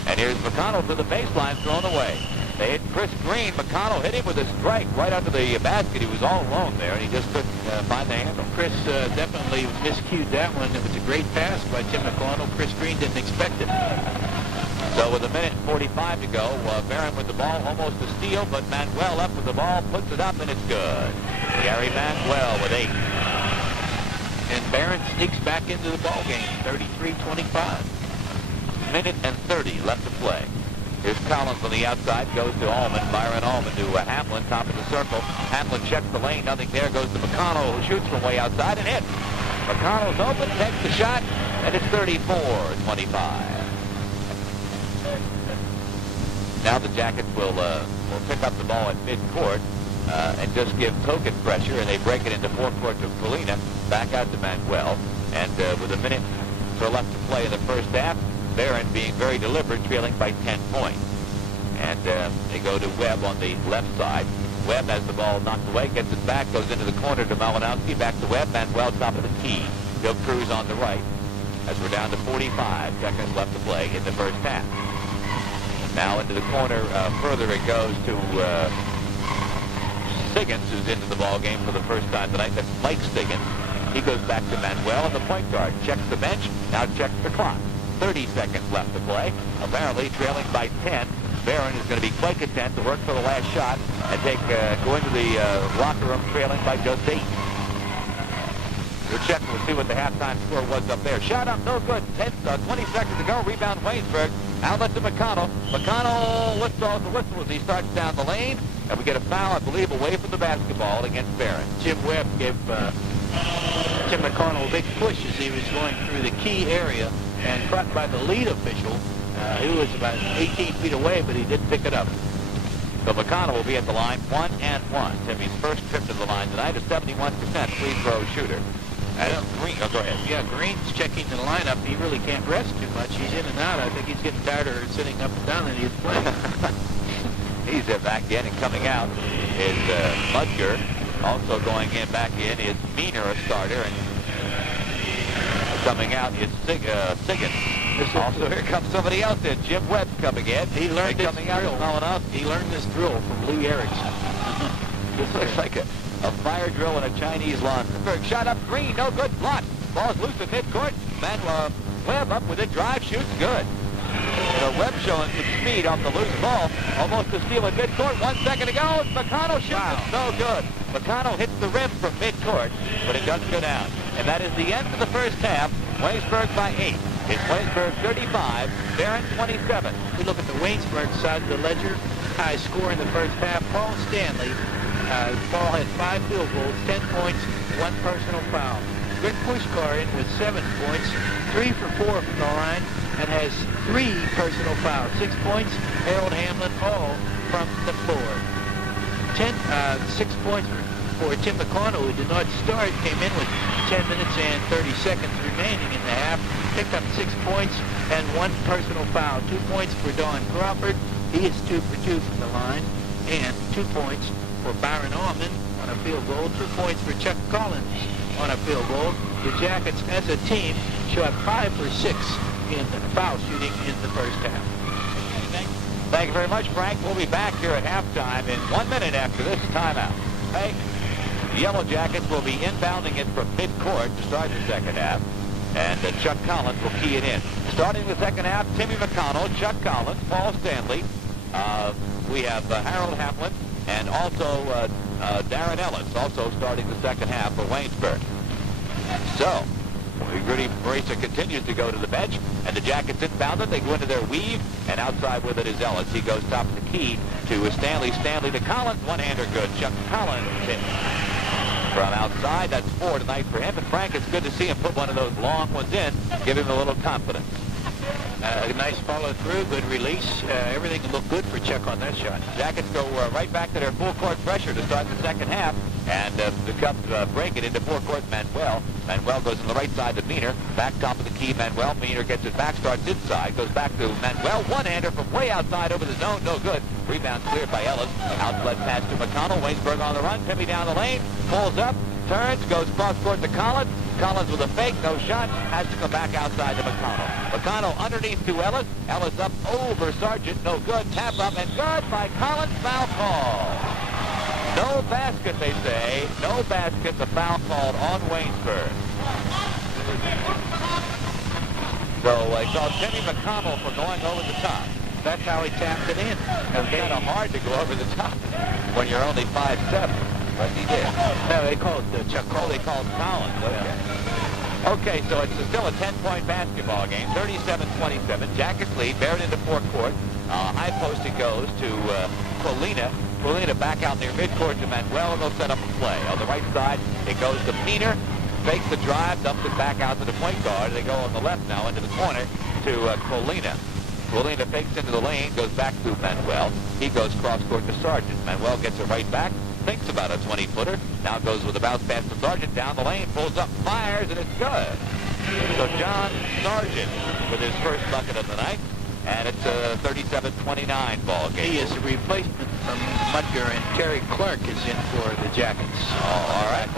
And here's McConnell to the baseline, thrown away. They hit Chris Green. McConnell hit him with a strike right under the basket. He was all alone there, and he just couldn't find the handle. Chris definitely miscued that one. It was a great pass by Tim McConnell. Chris Green didn't expect it. So with 1:45 to go, Behrend with the ball, almost a steal, but Manuel up with the ball, puts it up, and it's good. Gary Manuel with 8. And Behrend sneaks back into the ball game, 33-25. 1:30 left to play. Here's Collins on the outside, goes to Allman. Byron Allman to Hamlin, top of the circle. Hamlin checks the lane, nothing there. Goes to McConnell, who shoots from way outside and hits. McConnell's open, takes the shot, and it's 34-25. Now the Jackets will pick up the ball at midcourt and just give token pressure, and they break it into forecourt to Polina. Back out to Manuel, and with 1 minute left to play in the first half, Behrend being very deliberate, trailing by 10 points. And they go to Webb on the left side. Webb has the ball knocked away, gets it back, goes into the corner to Malinowski, back to Webb. Manuel top of the key. He'll cruise on the right as we're down to 45 seconds left to play in the first half. Now into the corner, further it goes to Stiggins, who's into the ball game for the first time tonight. That's Mike Stiggins. He goes back to Manuel, and the point guard checks the bench, now checks the clock. 30 seconds left to play. Apparently trailing by 10. Behrend is going to be quite content to work for the last shot and go into the locker room trailing by just 8. We'll check. We'll see what the halftime score was up there. Shot up, no good. 20 seconds to go. Rebound Waynesburg. Outlet to McConnell. McConnell lifts off the whistle as he starts down the lane. And we get a foul, I believe, away from the basketball against Behrend. Jim Webb gave Tim McConnell a big push as he was going through the key area and caught by the lead official. He was about 18 feet away, but he did pick it up. So McConnell will be at the line 1-1. Timmy's first trip to the line tonight, a 71% free throw shooter. And Green, go ahead. Yeah, Green's checking the lineup. He really can't rest too much. He's in and out. I think he's getting tired of sitting up and down than he's playing. He's back in, and coming out is Puskar. Also going in, back in is Meaner, a starter, and coming out is Stiggins. Also, here comes somebody else in. Jim Webb coming in. He learned this drill. He learned this drill from Lou Erickson. This looks like a fire drill in a Chinese laundry. Shot up, Green, no good. Blocked. Ball's loose at midcourt. Webb up with it. Drive, shoots, good. So Webb showing some speed off the loose ball. Almost a steal at midcourt. 1 second to go. McConnell shoots it. No good. McConnell hits the rim from midcourt, but it doesn't go down. And that is the end of the first half. Waynesburg by 8. It's Waynesburg 35, Behrend 27. We look at the Waynesburg side of the ledger. High score in the first half. Paul Stanley. Paul had 5 field goals, 10 points, 1 personal foul. Rick Puskar in with 7 points, 3 for 4 from the line, and has 3 personal fouls. 6 points, Harold Hamlin, all from the floor. 6 points for Tim McConnell, who did not start, came in with 10 minutes and 30 seconds remaining in the half, picked up 6 points and 1 personal foul. 2 points for Don Crawford. He is 2 for 2 from the line, and 2 points for Byron Allman on a field goal. 2 points for Chuck Collins on a field goal. The Jackets, as a team, shot 5 for 6 in foul shooting in the first half. Thank you very much, Frank. We'll be back here at halftime in 1 minute after this timeout. Hey, the Yellow Jackets will be inbounding it from midcourt to start the second half. And Chuck Collins will key it in. Starting the second half, Timmy McConnell, Chuck Collins, Paul Stanley. We have Harold Hamlin and also Darren Ellis, also starting the second half for Waynesburg. So, Rudy Marisa continues to go to the bench, and the Jackets inbounded. They go into their weave, and outside with it is Ellis. He goes top of the key to Stanley. Stanley to Collins. One-hander good. Chuck Collins hit from outside. That's 4 tonight for him. And Frank, it's good to see him put one of those long ones in, give him a little confidence. Nice follow through, good release. Everything looked good for Chuck on that shot. Jackets go right back to their full court pressure to start the second half, and the Cubs break it into forecourt. Manuel goes on the right side to Meaner. Back top of the key, Manuel. Meaner gets it back, starts inside, goes back to Manuel. One-hander from way outside over the zone, no good. Rebound cleared by Ellis. Outlet pass to McConnell. Waynesburg on the run. Timmy down the lane, pulls up, turns, goes cross court to Collins. Collins with a fake, no shot, has to come back outside to McConnell. McConnell underneath to Ellis. Ellis up over Sargent, no good. Tap up and good by Collins. Foul call. No basket, they say. No basket. The foul called on Waynesburg. So I saw Timmy McConnell for going over the top. That's how he tapped it in. It's kind of hard to go over the top when you're only 5'7". But he did. No, they called Chuck Collins. They called Collins. Okay. Yeah. Okay, so it's still a 10-point basketball game. 37-27. Jackets lead. Behrend into forecourt. High post it goes to Colina. Colina back out near midcourt to Manuel. They'll set up a play. On the right side, it goes to Meaner. Fakes the drive, dumps it back out to the point guard. They go on the left now into the corner to Colina. Colina fakes into the lane, goes back to Manuel. He goes cross-court to Sargent. Manuel gets it right back. Thinks about a 20-footer. Now goes with a bounce pass to Sargent. Down the lane, pulls up, fires, and it's good. So John Sargent with his first bucket of the night. and it's a 37-29 ball game. He is a replacement from Montgomery, and Terry Clark is in for the Jackets. Oh, all right.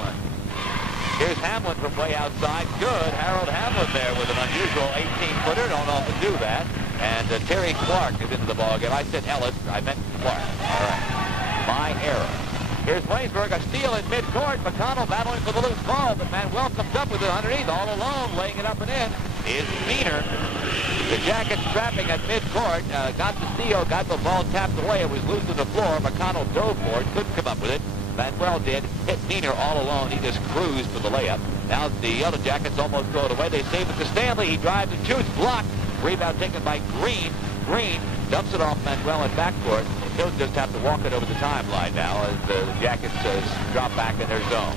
Here's Hamlin from way outside. Good. Harold Hamlin there with an unusual 18-footer. Don't often do that. And Terry Clark is into the ball game. I said Ellis. I meant Clark. All right. My error. Here's Waynesburg, a steal in midcourt. McConnell battling for the loose ball, but Manuel comes up with it underneath, all alone, laying it up and in, is Meaner. The Jackets trapping at midcourt, got the steal, got the ball tapped away. It was loose to the floor. McConnell dove for it, couldn't come up with it. Manuel did, hit Meaner all alone. He just cruised for the layup. Now the Yellow Jackets almost throw it away. They save it to Stanley. He drives and shoots, blocked. Rebound taken by Green. Green dumps it off Manuel in backcourt. He'll just have to walk it over the timeline now as the Jackets drop back in their zone.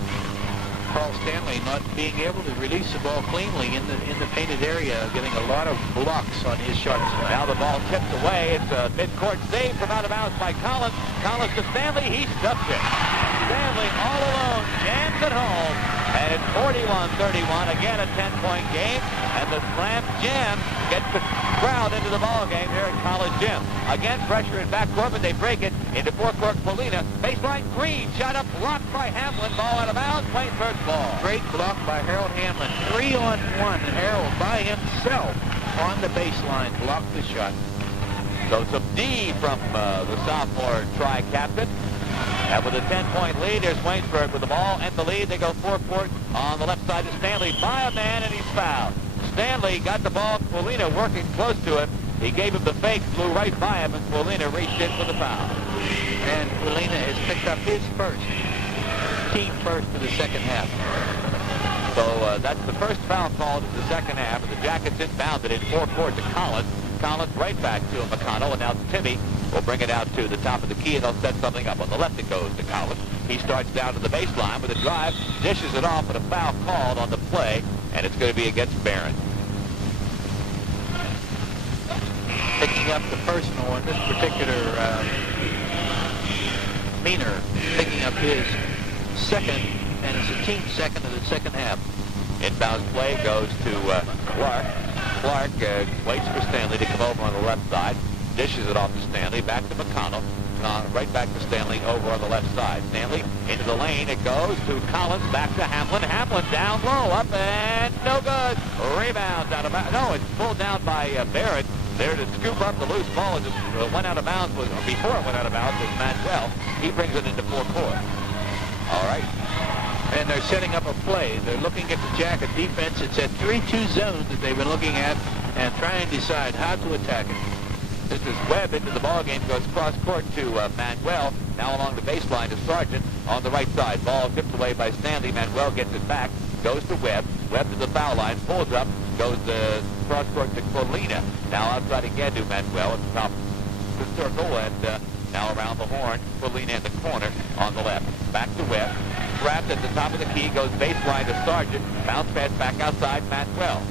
Carl Stanley not being able to release the ball cleanly in the painted area, getting a lot of blocks on his shots. Now the ball tipped away. It's a midcourt save from out of bounds by Collins. Collins to Stanley. He stuffs it. Stanley all alone, jams it home, and it's 41-31. Again, a 10-point game, and the slam jam gets the crowd into the ball game here at College Gym. Again, pressure in backcourt, but they break it into forecourt. Polina, baseline Green, shot up, blocked by Hamlin. Ball out of bounds. Waynesburg ball. Great block by Harold Hamlin. 3-on-1, and Harold by himself on the baseline blocked the shot. So some D from the sophomore tri-captain. And with a 10-point lead, there's Waynesburg with the ball and the lead. They go forecourt on the left side to Stanley by a man, and he's fouled. Stanley got the ball. Polina working close to him. He gave him the fake, flew right by him, and Polina reached in for the foul. And Polina has picked up his first, team first for the second half. So that's the first foul called in the second half. And the Jackets inbounded in forecourt to Collins. Collins right back to McConnell, and now Timmy will bring it out to the top of the key, and they'll set something up. On the left it goes to Collins. He starts down to the baseline with a drive, dishes it off, and a foul called on the play, and it's going to be against Behrend. Picking up the personal on this particular Meaner, picking up his second, and it's a team second of the second half. Inbound play goes to Clark. Clark waits for Stanley to come over on the left side, dishes it off to Stanley, back to McConnell, right back to Stanley over on the left side. Stanley into the lane, it goes to Collins, back to Hamlin. Hamlin down low, up and no good. Rebound out of bounds. No, it's pulled down by Behrend. There to scoop up the loose ball. It just went out of bounds, before it went out of bounds was Manuel. He brings it into forecourt. All right. And they're setting up a play. They're looking at the Jacket defense. It's a 3-2 zone that they've been looking at and trying to decide how to attack it. This is Webb into the ball game, goes cross court to Manuel. Now along the baseline to Sargent on the right side. Ball tipped away by Stanley. Manuel gets it back, goes to Webb. Webb to the foul line, pulls up, goes cross court to Colina. Now outside again to Manuel at the top of the circle, and now around the horn. Colina in the corner on the left. Back to Webb. Trapped at the top of the key, goes baseline to Sargent. Bounce pass back outside Manuel.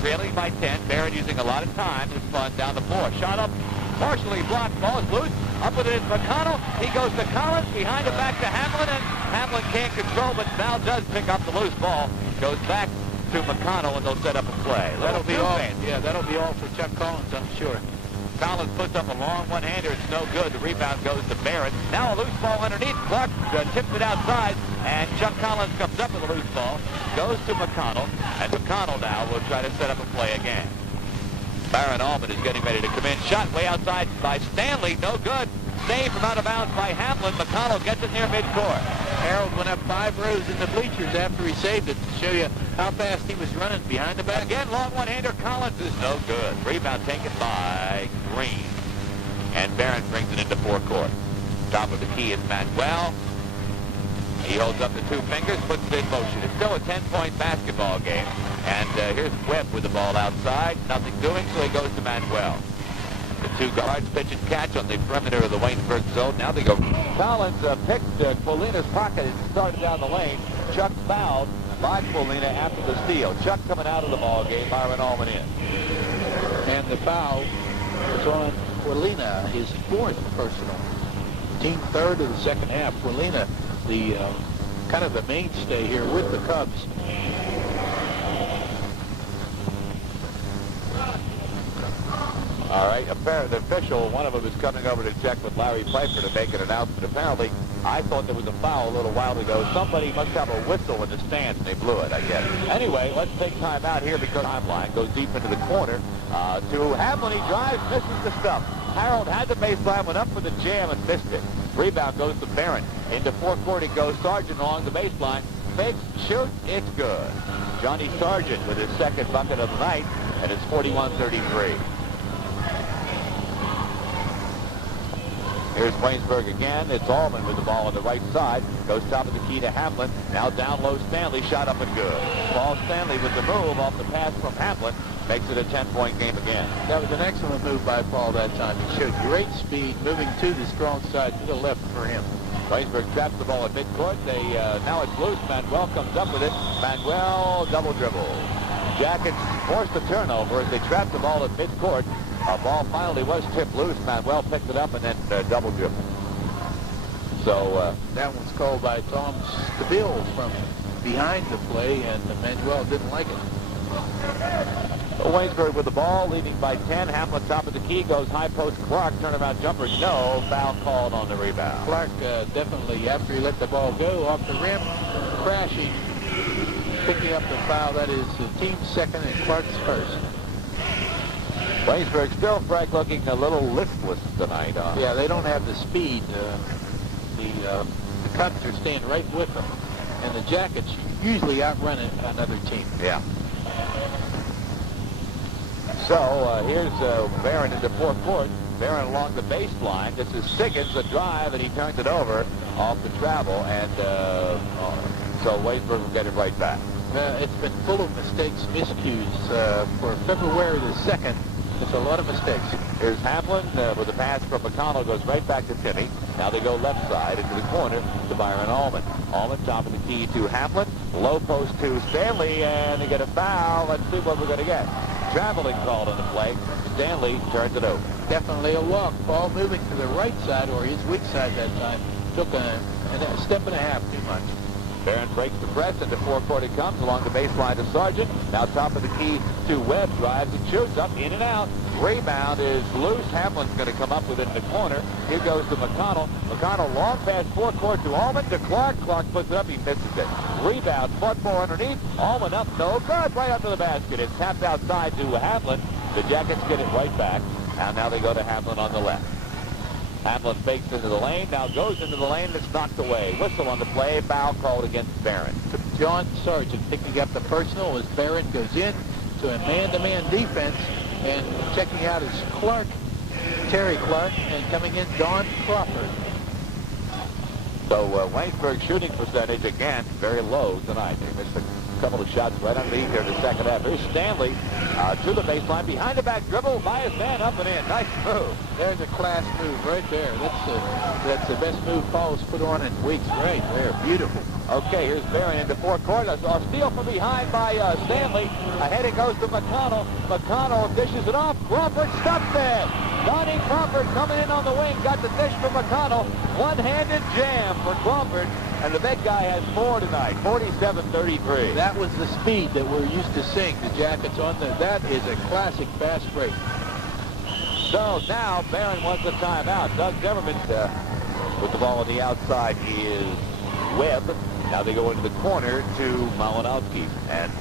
Trailing by 10. Behrend using a lot of time. It's fun down the floor. Shot up, partially blocked. Ball is loose. Up with it is McConnell. He goes to Collins. Behind it back to Hamlin. And Hamlin can't control, but now does pick up the loose ball. Goes back to McConnell, and they'll set up a play. That'll be all. Yeah, that'll be all for Chuck Collins, I'm sure. Collins puts up a long one-hander. It's no good. The rebound goes to Behrend. Now a loose ball underneath. Clark tips it outside, and Chuck Collins comes up with a loose ball. Goes to McConnell, and McConnell now will try to set up a play again. Baron Allman is getting ready to come in. Shot way outside by Stanley. No good. Saved from out of bounds by Hamlin. McConnell gets it near midcourt. Harold went up 5 rows in the bleachers after he saved it to show you how fast he was running behind the back. Again, long one-hander. Collins is no good. Rebound taken by Green. And Behrend brings it into forecourt. Top of the key is Manuel. He holds up the 2 fingers, puts it in motion. It's still a 10-point basketball game. And here's Webb with the ball outside. Nothing doing, so he goes to Manuel. The 2 guards pitch and catch on the perimeter of the Waynesburg zone. Now they go. Collins picked Polina's pocket and started down the lane. Chuck fouled by Polina after the steal. Chuck coming out of the ball game. Byron Allman in. And the foul is on Polina, his 4th personal. Team 3rd of the second half. Polina, the kind of the mainstay here with the Cubs. All right, the official, one of them is coming over to check with Larry Piper to make an announcement. Apparently, I thought there was a foul a little while ago. Somebody must have a whistle in the stands, and they blew it, I guess. Anyway, let's take time out here because timeline goes deep into the corner. To Hamlin, he drives, misses the stuff. Harold had the baseline, went up for the jam and missed it. Rebound goes to Behrend. Into forecourt it goes. Sargent along the baseline. Fakes, shoots, it's good. Johnny Sargent with his second bucket of the night, and it's 41-33. Here's Waynesburg again. It's Allman with the ball on the right side. Goes top of the key to Hamlin. Now down low Stanley. Shot up and good. Paul Stanley with the move off the pass from Hamlin. Makes it a 10-point game again. That was an excellent move by Paul that time. He showed great speed moving to the strong side to the left for him. Waynesburg traps the ball at midcourt. Now it's loose. Manuel comes up with it. Manuel double dribble. Jackets forced the turnover as they trapped the ball at midcourt. A ball finally was tipped loose. Manuel picked it up and then double dribble. So that one's called by Tom Stabile from behind the play, and Manuel didn't like it. Waynesburg with the ball, leading by 10. Hamlin top of the key, goes high post. Clark, turnaround jumper, no. Foul called on the rebound. Clark definitely, after he let the ball go off the rim, crashing, picking up the foul. That is the team's second and Clark's first. Waynesburg still, Frank, looking a little listless tonight. Yeah, they don't have the speed. The Cubs are staying right with them, and the Jackets usually outrun another team. Yeah. So here's Behrend into forecourt. Behrend along the baseline. This is Siggins, a drive, and he turns it over off the travel, and so Waynesburg will get it right back. It's been full of mistakes, miscues. For February the 2nd, it's a lot of mistakes. Here's Hamlin with a pass from McConnell, goes right back to Timmy. Now they go left side into the corner to Byron Allman. Allman top of the key to Hamlin. Low post to Stanley, and they get a foul. Let's see what we're going to get. Traveling called on the play. Stanley turns it over. Definitely a walk. Ball moving to the right side, or his weak side that time. Took a step and a half too much. Behrend breaks the press. Into forecourt it comes along the baseline to Sargent. Now top of the key to Webb. Drives and shoots up, in and out. Rebound is loose. Hamlin's going to come up with it in the corner. Here goes to McConnell. McConnell long pass forecourt to Allman to Clark. Clark puts it up. He misses it. Rebound. Fought more underneath. Allman up. No good. Right under the basket. It's tapped outside to Hamlin. The Jackets get it right back. And now they go to Hamlin on the left. Hamlin fakes into the lane. Now goes into the lane. It's knocked away. Whistle on the play. Foul called against Behrend. John Sargent picking up the personal as Behrend goes in to a man-to-man defense. And checking out is Clark, Terry Clark, and coming in, Don Crawford. So Waynesburg shooting percentage, again, very low tonight. They missed a couple of shots right underneath there in the second half. Here's Stanley to the baseline, behind the back dribble, by his man, up and in. Nice move. There's a class move right there. That's the best move Paul's put on in weeks right there. Beautiful. Okay, here's Behrend into forecourt. A steal from behind by Stanley. Ahead it goes to McConnell. McConnell dishes it off. Crawford stops it. Donnie Crawford coming in on the wing. Got the dish from McConnell. One-handed jam for Crawford. And the big guy has 4 tonight. 47-33. That was the speed that we're used to seeing the Jackets on. That is a classic fast break. So now Behrend wants a timeout. Doug Zimmerman with the ball on the outside is Webb. Now they go into the corner to Malinowski. And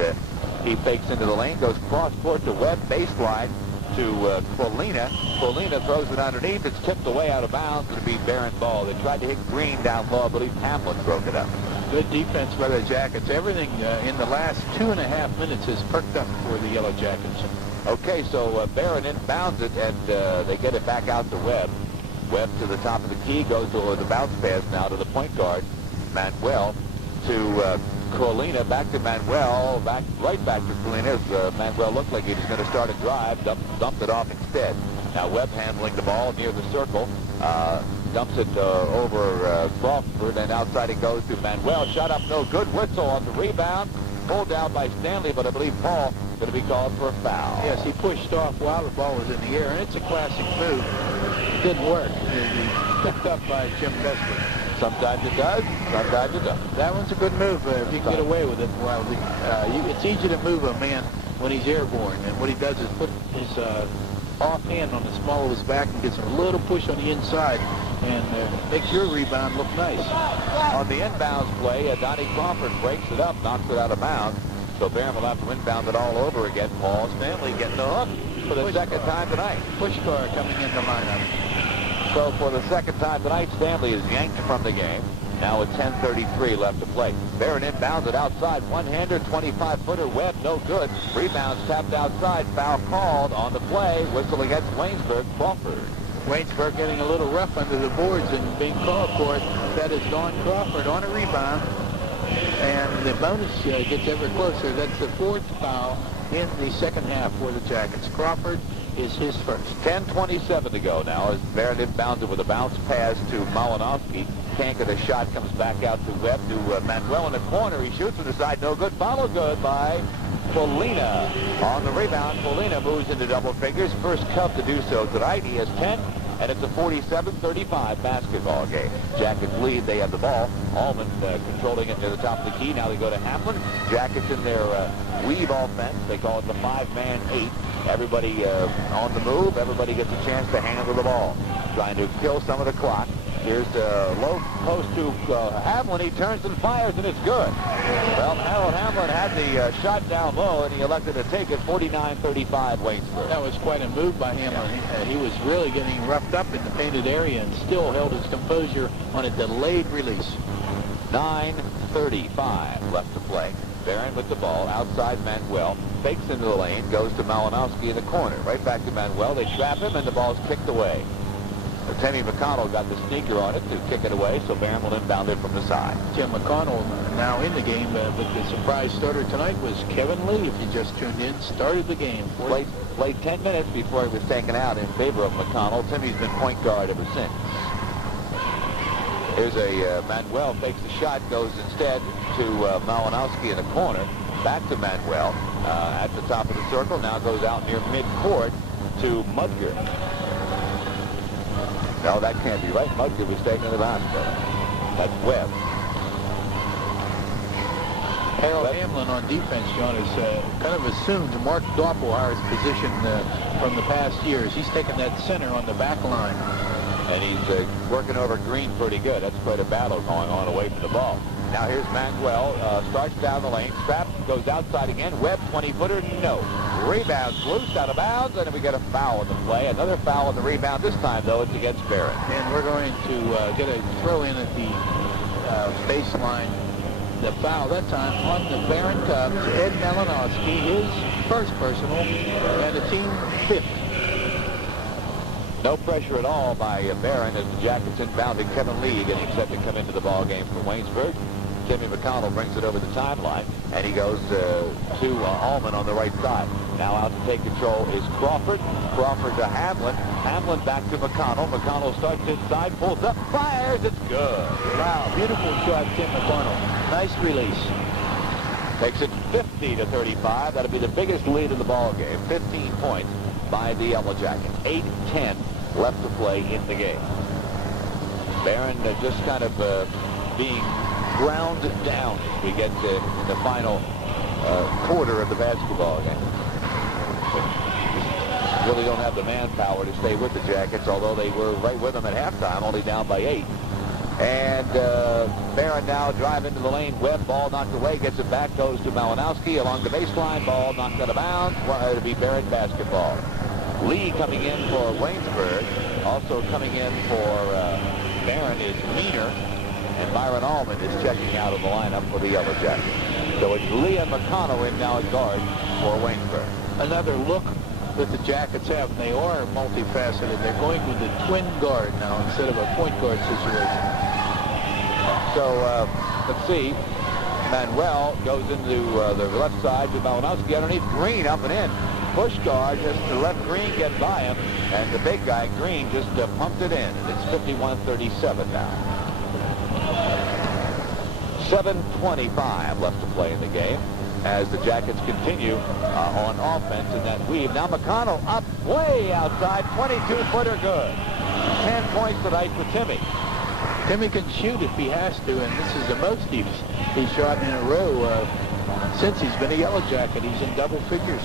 he fakes into the lane, goes cross-court to Webb, baseline to Colina. Colina throws it underneath. It's tipped away out of bounds. It'll be Behrend ball. They tried to hit Green down low. I believe Hamlin broke it up. Good defense by the Jackets. Everything in the last 2.5 minutes has perked up for the Yellow Jackets. Okay, so Behrend inbounds it, and they get it back out to Webb. Webb to the top of the key, goes to the bounce pass now to the point guard, Manuel, to Colina, back to Manuel, right back to Colina. As Manuel looked like he was going to start a drive, dumped it off instead. Now Webb handling the ball near the circle, dumps it over Crawford, and outside it goes to Manuel. Shot up, no good. Whistle on the rebound. Pulled down by Stanley, but I believe Paul going to be called for a foul. Yes, he pushed off while the ball was in the air, and it's a classic move. It didn't work. He picked up by Jim Beswick. Sometimes it does, sometimes it doesn't. That one's a good move if you can get away with it. Well, it's easy to move a man when he's airborne, and what he does is put his offhand on the small of his back and gets a little push on the inside and makes your rebound look nice. On the inbounds play, Donnie Crawford breaks it up, knocks it out of bounds. So Behrend will have to inbound it all over again. Paul Stanley getting the hook for the second time tonight. Puskar coming in the lineup. So for the second time tonight, Stanley is yanked from the game. Now with 10:33 left to play. Behrend inbounds it outside. One-hander, 25-footer. Webb, no good. Rebounds tapped outside. Foul called on the play. Whistle against Waynesburg. Crawford. Waynesburg getting a little rough under the boards and being called for it. That is Don Crawford on a rebound. And the bonus gets ever closer. That's the fourth foul in the second half for the Jackets. Crawford is his first. 10:27 to go now as Behrend inbounds it with a bounce pass to Malinowski. Can't get a shot, comes back out to Webb, to Manuel in the corner. He shoots from the side, no good. Follow good by Polina. On the rebound, Polina moves into double figures. First Cub to do so tonight. He has 10, and it's a 47-35 basketball game. Jackets lead. They have the ball. Allman controlling it to the top of the key. Now they go to Hamlin. Jackets in their weave offense. They call it the 5-man 8. Everybody on the move. Everybody gets a chance to handle the ball. Trying to kill some of the clock. Here's the low post to Hamlin. He turns and fires, and it's good. Well, Harold Hamlin had the shot down low, and he elected to take it. 49-35 Waynesburg. That was quite a move by Hamlin. He was really getting roughed up in the painted area and still held his composure on a delayed release. 9:35 left to play. Behrend with the ball. Outside Manuel. Fakes into the lane. Goes to Malinowski in the corner. Right back to Manuel. They trap him, and the ball's kicked away. Timmy McConnell got the sneaker on it to kick it away, so Behrend will inbound it from the side. Tim McConnell now in the game, but the surprise starter tonight was Kevin Lee, if you just tuned in, started the game. Played 10 minutes before he was taken out in favor of McConnell. Timmy's been point guard ever since. Here's a Manuel fakes the shot, goes instead to Malinowski in the corner. Back to Manuel at the top of the circle. Now goes out near midcourt to Mudger. No, that can't be right. Mudger was taking the basketball. That's Webb. Harold Hamlin on defense, John, has kind of assumed Mark Doppelheyer's position from the past years. He's taken that center on the back line. And he's working over Green pretty good. That's quite a battle going on away from the ball. Now here's Manuel. Starts down the lane. Straps, goes outside again. Webb, 20-footer, no. Rebounds loose out of bounds, and we get a foul in the play. Another foul on the rebound. This time, though, it's against Behrend. And we're going to get a throw in at the baseline. The foul that time on the Behrend Cubs, Ed Malinowski, his first personal, and a team fifth. No pressure at all by Behrend as the Jackets inbounded. Kevin Lee getting set to come into the ball game for Waynesburg. Timmy McConnell brings it over the timeline, and he goes to Allman on the right side. Now out to take control is Crawford. Crawford to Hamlin. Hamlin back to McConnell. McConnell starts inside, pulls up, fires. It's good. Wow, beautiful shot, Tim McConnell. Nice release. Takes it 50-35. That'll be the biggest lead in the ball game. 15 points by the Yellow Jackets. 8:10 left to play in the game. Behrend just kind of being ground down as we get to the final quarter of the basketball game. Really don't have the manpower to stay with the Jackets, although they were right with them at halftime, only down by 8. And Behrend now drive into the lane. Webb, ball knocked away, gets it back, goes to Malinowski along the baseline. Ball knocked out of bounds. It'll be Behrend basketball. Lee coming in for Waynesburg. Also coming in for Behrend is Meaner. And Byron Allman is checking out of the lineup for the Yellow Jackets. So it's Lee and McConnell in now at guard for Waynesburg. Another look that the Jackets have, and they are multifaceted. They're going with the twin guard now instead of a point guard situation. So let's see. Manuel goes into the left side to Malinowski underneath. Green up and in. Puskar just to let Green get by him, and the big guy Green just pumped it in. And it's 51-37 now. 7:25 left to play in the game as the Jackets continue on offense in that weave. Now McConnell up way outside, 22-footer good. 10 points tonight for Timmy. Timmy can shoot if he has to, and this is the most he's shot in a row since he's been a Yellow Jacket. He's in double figures.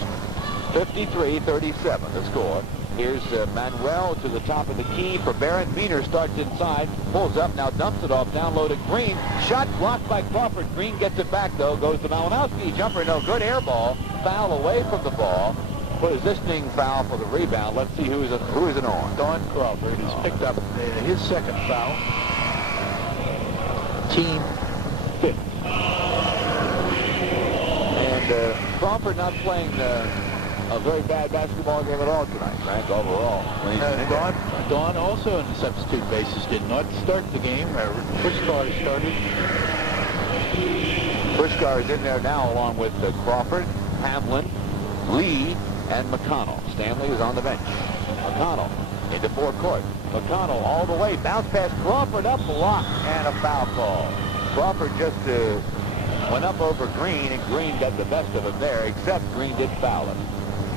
53-37 the score. Here's Manuel to the top of the key for Behrend. Meaner starts inside, pulls up, now dumps it off, down low to Green. Shot blocked by Crawford. Green gets it back, though, goes to Malinowski. Jumper, no good. Air ball. Foul away from the ball. Positioning foul for the rebound. Let's see who is it on. Don Crawford has picked up his second foul. Team 5th. And Crawford not playing a very bad basketball game at all tonight, Frank, overall. Don also on the substitute basis did not start the game. Puskar started. Puskar is in there now along with Crawford, Hamlin, Lee, and McConnell. Stanley is on the bench. McConnell into forecourt. McConnell all the way. Bounce past Crawford, up, block, and a foul call. Crawford just went up over Green, and Green got the best of him there, except Green did foul him.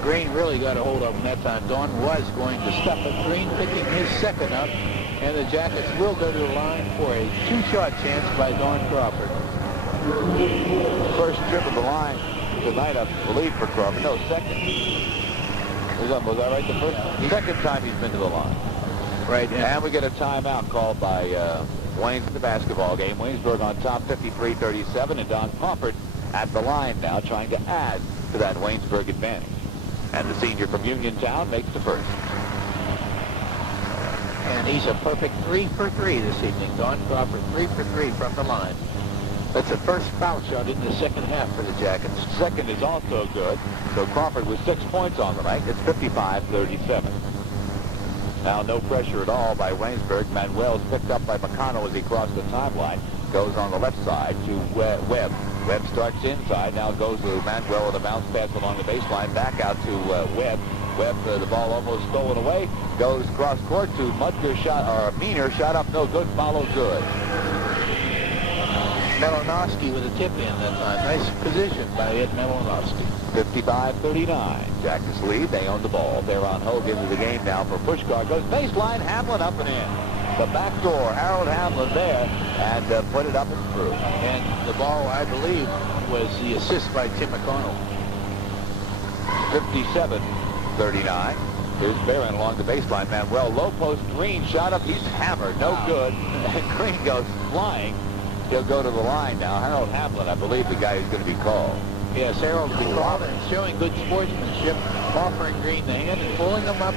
Green really got a hold of him that time. Don was going to stop it. Green picking his second up, and the Jackets will go to the line for a two-shot chance by Don Crawford. First trip of the line tonight, I believe, for Crawford. No, second. Was that right? The first one? Second time he's been to the line. Right. And we get a timeout called by Wayne in the basketball game. Waynesburg on top, 53-37, and Don Crawford at the line now, trying to add to that Waynesburg advantage. And the senior from Uniontown makes the first. And he's a perfect 3 for 3 this evening. Don Crawford 3 for 3 from the line. That's the first foul shot in the second half for the Jackets. Second is also good. So Crawford with 6 points on the night. It's 55-37. Now no pressure at all by Waynesburg. Manuel's picked up by McConnell as he crossed the timeline. Goes on the left side to Webb. Webb starts inside. Now goes to Manuel with a bounce pass along the baseline. Back out to Webb. Webb, the ball almost stolen away. Goes cross court to Mudger shot, or Meaner shot up, no good, follow good. Malinowski with a tip in that time. Nice position by Ed Malinowski. 55-39. Jackets lead. They own the ball. They're on Hogue into the game now for Puskar. Goes baseline. Hamlin up and in. The back door. Harold Hamlin there. And put it up and through. And the ball, I believe, was the assist by Tim McConnell. 57-39. Here's Behrend along the baseline. Manuel low post. Green shot up. He's hammered. No good. And Green goes flying. He'll go to the line now. Harold Hamlin, I believe, the guy who's going to be called. Yes, Harold will be called and showing good sportsmanship, offering Green the hand and pulling him up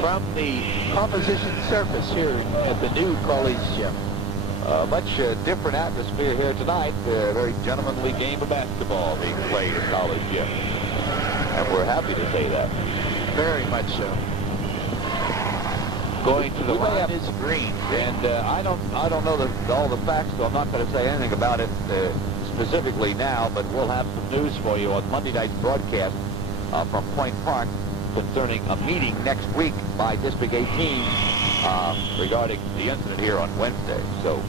from the composition surface here at the new college gym. Much different atmosphere here tonight. A very gentlemanly game of basketball being played at college gym. And we're happy to say that. Very much so. Going to the line is Green. And I don't know all the facts, so I'm not going to say anything about it specifically now, but we'll have some news for you on Monday night's broadcast from Point Park concerning a meeting next week by District 18 regarding the incident here on Wednesday. So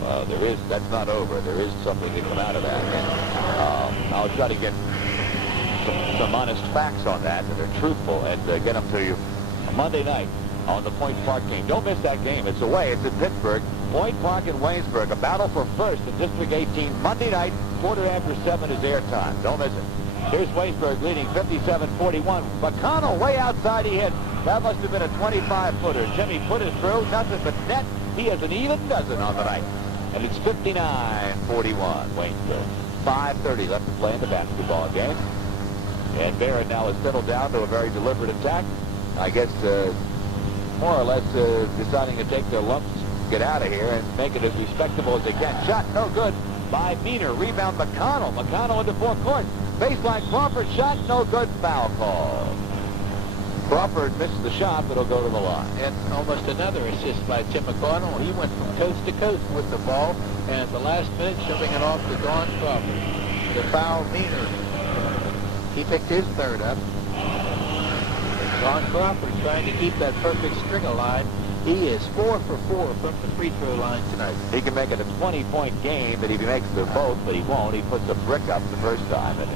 that's not over. There is something to come out of that. And I'll try to get some honest facts on that are truthful and get them to you Monday night on the Point Park game. Don't miss that game. It's away. It's in Pittsburgh. Point Park and Waynesburg. A battle for first in District 18. Monday night, 7:15 is airtime. Don't miss it. Here's Waynesburg leading 57-41. McConnell way outside. He hit. That must have been a 25-footer. Jimmy put it through. Nothing but net. He has an even dozen on the night. And it's 59-41. Waynesburg. 5:30 left to play in the basketball game. And Behrend now has settled down to a very deliberate attack. I guess more or less deciding to take their lumps, get out of here, and make it as respectable as they can. Shot no good by Meaner. Rebound McConnell. McConnell into forecourt. Baseline Crawford shot no good. Foul call. Crawford missed the shot, but he'll go to the line. And almost another assist by Tim McConnell. He went from coast to coast with the ball, and at the last minute shoving it off to Don Crawford. The foul, Meaner. He picked his third up. Don Crawford trying to keep that perfect string alive. He is 4 for 4 from the free throw line tonight. He can make it a 20-point game, but if he makes them both, but he won't. He puts a brick up the first time, and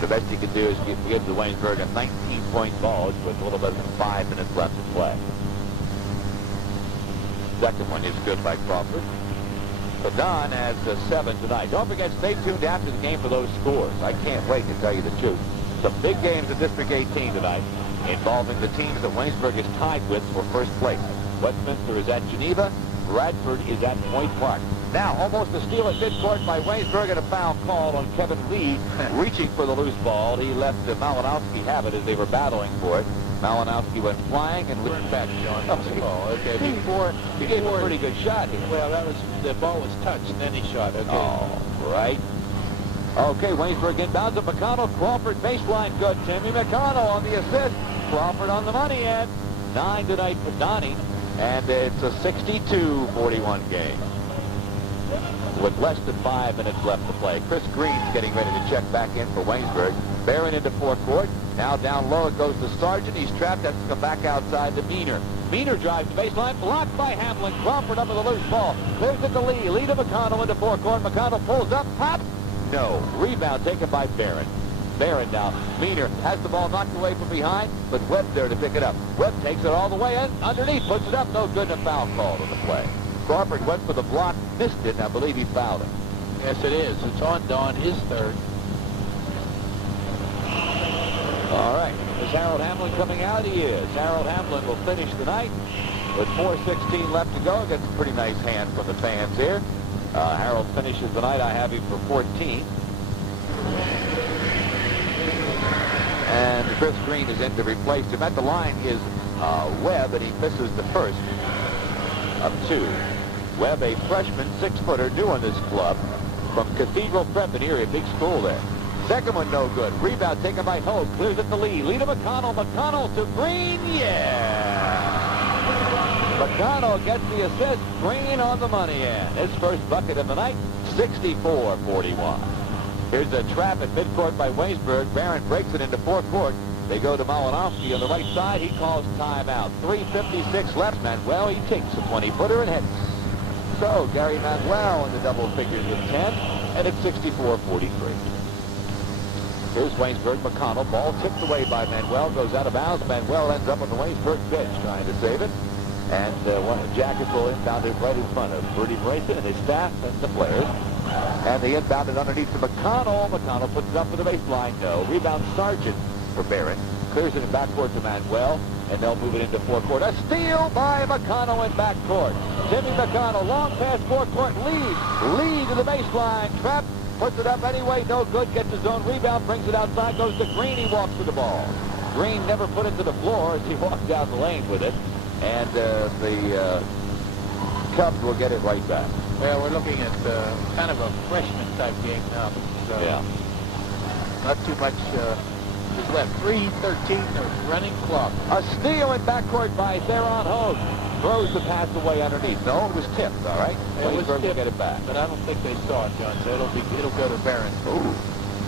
the best he can do is give the Waynesburg a 19-point ball with a little bit than 5 minutes left to play. Second one is good by Crawford. But Don has 7 tonight. Don't forget, stay tuned after the game for those scores. I can't wait to tell you the truth. Some big games in District 18 tonight, involving the teams that Waynesburg is tied with for first place. Westminster is at Geneva. Bradford is at Point Park. Now, almost a steal at midcourt by Waynesburg, and a foul called on Kevin Lee, reaching for the loose ball. He let Malinowski have it as they were battling for it. Malinowski went flying and turned back, John. Okay, he gave a pretty good shot here. Well, the ball was touched, and then he shot. Okay. Oh, right. Okay, Waynesburg inbounds to McConnell. Crawford baseline good. Timmy McConnell on the assist. Crawford on the money end. 9 tonight for Donnie, and it's a 62-41 game with less than 5 minutes left to play. Chris Green's getting ready to check back in for Waynesburg. Behrend into forecourt. Now down low it goes to Sargent. He's trapped. Has to come back outside to Meaner. Meaner drives the baseline. Blocked by Hamlin. Crawford up with a loose ball. Clears it to Lee. Lee to McConnell into forecourt. McConnell pulls up. Pop. No. Rebound taken by Behrend. Behrend now. Meaner has the ball knocked away from behind, but Webb there to pick it up. Webb takes it all the way in. Underneath. Puts it up. No good. And a foul called on the play. Crawford went for the block. Missed it. And I believe he fouled him. Yes, it is. It's on Don, his third. All right. Is Harold Hamlin coming out? He is. Harold Hamlin will finish the night with 4:16 left to go. Gets a pretty nice hand from the fans here. Harold finishes the night. I have him for 14. And Chris Green is in to replace him. At the line is Webb, and he misses the first of 2. Webb, a freshman 6-footer, new on this club from Cathedral Prep in Erie, a big school there. Second one no good. Rebound taken by Hogue. Clears it to Lee. Lee to McConnell. McConnell to Green. Yeah! McConnell gets the assist. Green on the money end. His first bucket of the night. 64-41. Here's a trap at midcourt by Waynesburg. Behrend breaks it into forecourt. They go to Malinowski on the right side. He calls timeout. 3:56 left. Manuel, he takes a 20-footer and hits. So Gary Manuel in the double figures with 10, and it's 64-43. Here's Waynesburg. McConnell. Ball tipped away by Manuel. Goes out of bounds. Manuel ends up on the Waynesburg bench trying to save it. And one of the Jackets will inbound it right in front of Bertie Brayson and his staff and the players. And they inbound it underneath to McConnell. McConnell puts it up for the baseline. No. Rebound Sargent for Behrend. Clears it in backcourt to Manuel. And they'll move it into forecourt. A steal by McConnell in backcourt. Timmy McConnell. Long pass forecourt. Lead to the baseline. Trapped. Puts it up anyway, no good, gets his own rebound, brings it outside, goes to Green, he walks to the ball. Green never put it to the floor as he walked down the lane with it, and the Cubs will get it right back. Well, we're looking at kind of a freshman-type game now. So yeah. Not too much is left. 3:13, the running clock. A steal in backcourt by Theron Hogue. Throws the pass away underneath. No, it was tipped, all right? Waynesburg will get it back. But I don't think they saw it, John, so it'll go to Behrend. Ooh.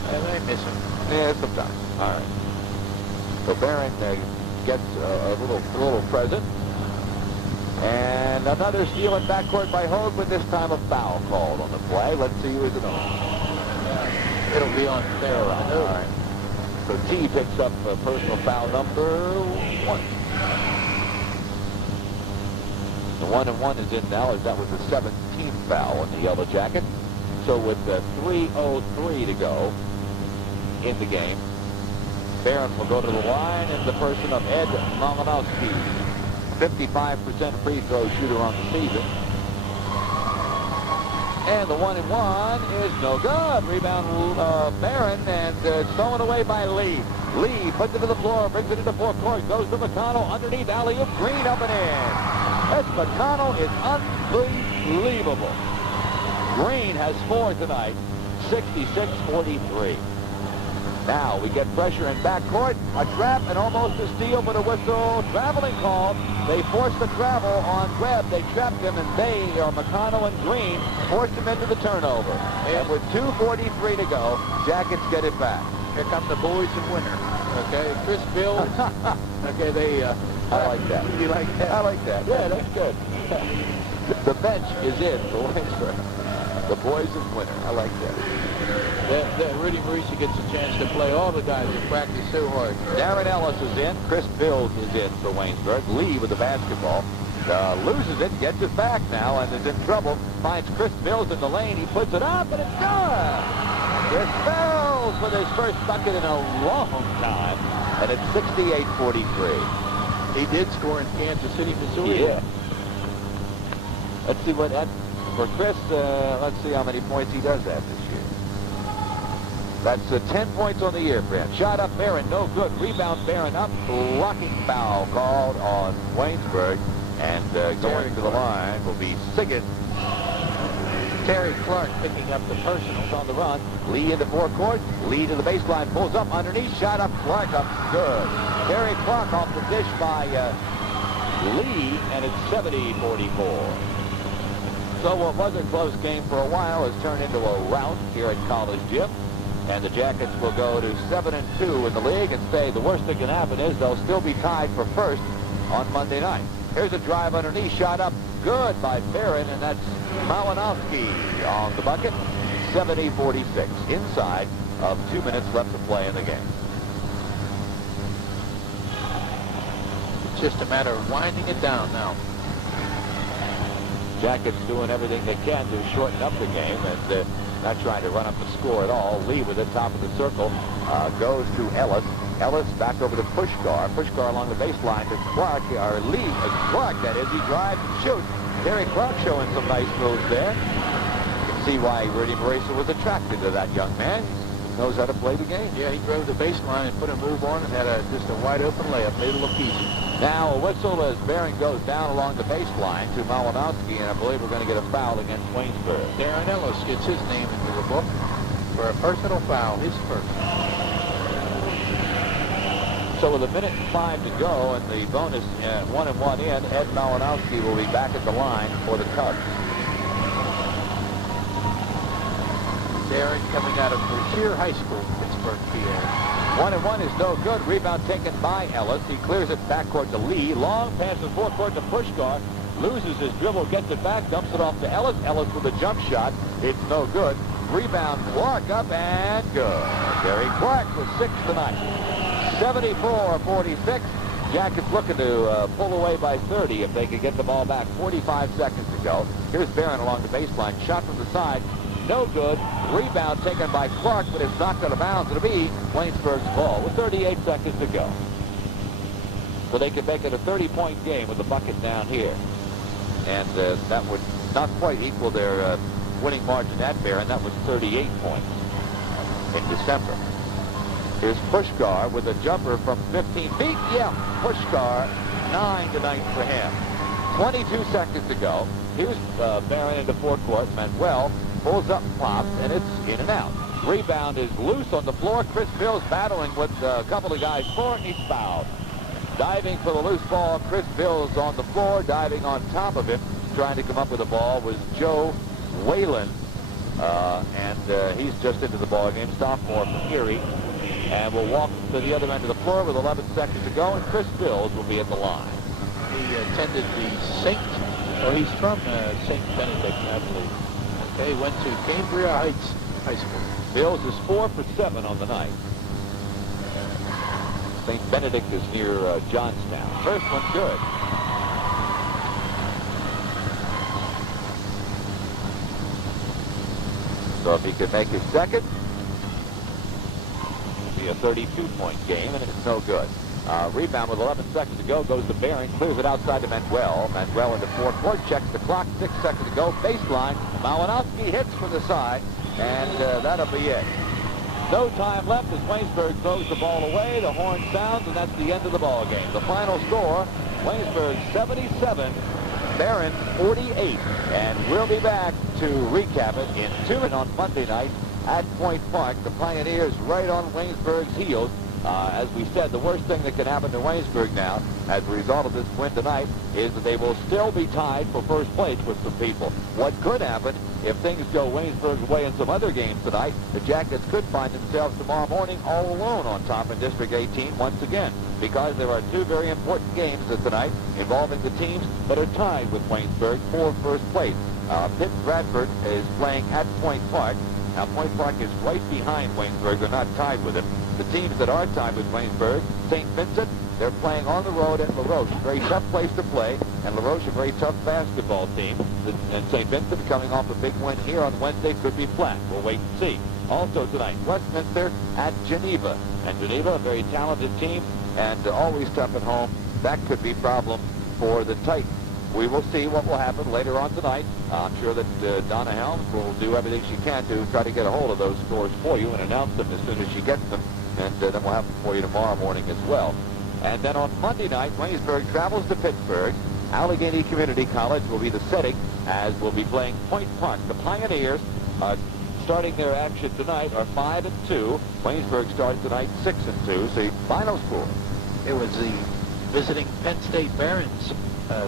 And they miss him. Yeah, sometimes. All right. So Behrend gets a little present. And another steal in backcourt by Hogue, but this time a foul called on the play. Let's see who is it on. It'll be on Theron. All right. So T picks up personal foul number 1. The 1-and-1 is in now, as that was the 17th foul on the Yellow Jacket. So with 3:03 to go in the game, Behrend will go to the line in the person of Ed Malinowski, 55% free throw shooter on the season. And the 1-and-1 is no good. Rebound Behrend, and stolen away by Lee. Lee puts it to the floor, brings it into forecourt, goes to McConnell underneath, alley-oop, Green up and in. This McConnell is unbelievable. Green has 4 tonight, 66-43. Now we get pressure in backcourt, a trap and almost a steal, but a whistle. Traveling call. They forced the travel on Webb. They trapped him, and they, or McConnell and Green, forced him into the turnover. And with 2:43 to go, Jackets get it back. Here come the boys of winter. Okay, Chris Bill. Okay, they. I like that. You like that? I like that. Yeah, that's good. The bench is in for Waynesburg. The boys of winter. I like that. Rudy Maurice gets a chance to play all the guys that practice so hard. Darren Ellis is in. Chris Bill is in for Waynesburg. Lee with the basketball. Loses it, gets it back now, and is in trouble. Finds Chris Mills in the lane. He puts it up, and it's good. Chris Bill Bills with his first bucket in a long time, and it's 68-43. He did score in Kansas City, Missouri. Yeah. Let's see what that, for Chris, let's see how many points he does have this year. That's 10 points on the year, Brent. Shot up Behrend, no good. Rebound Behrend up. Blocking foul called on Waynesburg. And going to the line will be Siggett. Terry Clark picking up the personals on the run. Lee into forecourt. Lee to the baseline. Pulls up underneath. Shot up. Clark up. Good. Terry Clark off the dish by Lee. And it's 70-44. So what was a close game for a while has turned into a rout here at College Gym. And the Jackets will go to 7-2 in the league and stay. The worst that can happen is they'll still be tied for first on Monday night. Here's a drive underneath. Shot up. Good by Behrend, and that's Malinowski on the bucket. 70-46. Inside of 2 minutes left to play in the game. It's just a matter of winding it down now. Jackets doing everything they can to shorten up the game and not trying to run up the score at all. Lee with the top of the circle goes to Ellis. Ellis back over to Puskar. Puskar along the baseline to Clark, or Lee, Clark that is. He drives and shoots. Terry Clark showing some nice moves there. You can see why Rudy Marisa was attracted to that young man. He knows how to play the game. Yeah, he drove the baseline and put a move on and had just a wide open layup. Made it look easy. Now a whistle as Behrend goes down along the baseline to Malinowski, and I believe we're going to get a foul against Waynesburg. Darren Ellis gets his name into the book for a personal foul, his first. So with 1:05 to go and the bonus 1-1 in, Ed Malinowski will be back at the line for the Cubs. Darren coming out of Berkshire High School, Pittsburgh, PA. 1-1 is no good. Rebound taken by Ellis. He clears it backcourt to Lee. Long pass in forecourt to Puskar. Loses his dribble, gets it back, dumps it off to Ellis. Ellis with a jump shot. It's no good. Rebound Clark up and good. Terry Clark with 6 tonight. 74-46. Jackets looking to pull away by 30 if they could get the ball back. 45 seconds to go. Here's Behrend along the baseline. Shot from the side. No good. Rebound taken by Clark, but it's knocked out of bounds. It'll be Waynesburg's ball with 38 seconds to go. So they could make it a 30-point game with the bucket down here. And that would not quite equal their winning margin at Behrend. That was 38 points in December. Here's Puskar with a jumper from 15 feet. Yeah, Puskar, 9 tonight for him. 22 seconds to go. Here's Behrend into forecourt. Manuel pulls up, pops, and it's in and out. Rebound is loose on the floor. Chris Bills battling with a couple of guys for it. He's fouled. Diving for the loose ball. Chris Bills on the floor, diving on top of him. Trying to come up with the ball was Joe Whalen. And he's just into the ball game. Sophomore from Erie. And will walk to the other end of the floor with 11 seconds to go, and Chris Bills will be at the line. He attended he's from St. Benedict, I believe. Okay, went to Cambria Heights High School. Bills is 4 for 7 on the night. St. Benedict is near Johnstown. First one good. So if he could make his second, a 32-point game, and it's no good. Rebound with 11 seconds to go goes to Behrend, clears it outside to Manuel. Manuel into forecourt, checks the clock, 6 seconds to go. Baseline, Malinowski hits from the side, and that'll be it. No time left as Waynesburg throws the ball away. The horn sounds, and that's the end of the ball game. The final score, Waynesburg 77, Behrend 48, and we'll be back to recap it in 2 minutes on Monday night at Point Park. The Pioneers right on Waynesburg's heels. As we said, the worst thing that can happen to Waynesburg now, as a result of this win tonight, is that they will still be tied for first place with some people. What could happen if things go Waynesburg's way in some other games tonight? The Jackets could find themselves tomorrow morning all alone on top in District 18 once again, because there are 2 very important games tonight involving the teams that are tied with Waynesburg for first place. Pitt Bradford is playing at Point Park. Now, Point Park is right behind Waynesburg. They're not tied with it. The teams that are tied with Waynesburg, St. Vincent, they're playing on the road at LaRoche. Very tough place to play, and LaRoche a very tough basketball team. And St. Vincent coming off a big win here on Wednesday could be flat. We'll wait and see. Also tonight, Westminster at Geneva. And Geneva, a very talented team, and always tough at home. That could be a problem for the Titans. We will see what will happen later on tonight. I'm sure that Donna Helms will do everything she can to try to get a hold of those scores for you and announce them as soon as she gets them. And then we'll have them for you tomorrow morning as well. And then on Monday night, Waynesburg travels to Pittsburgh. Allegheny Community College will be the setting, as we'll be playing Point Park. The Pioneers starting their action tonight are 5-2. Waynesburg starts tonight 6-2. So final score. It was the visiting Penn State Behrends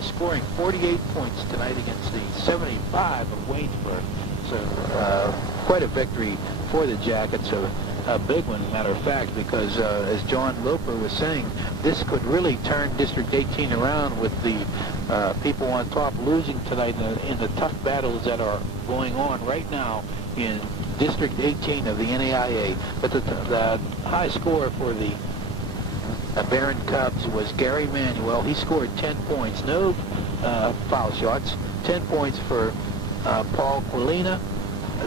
scoring 48 points tonight against the 75 of Waynesburg. So quite a victory for the Jackets. A big one, matter of fact, because as John Loper was saying, this could really turn District 18 around with the people on top losing tonight in the tough battles that are going on right now in District 18 of the NAIA. But the high score for the Behrend Cubs was Gary Manuel. He scored 10 points, no foul shots. 10 points for Paul Quilina.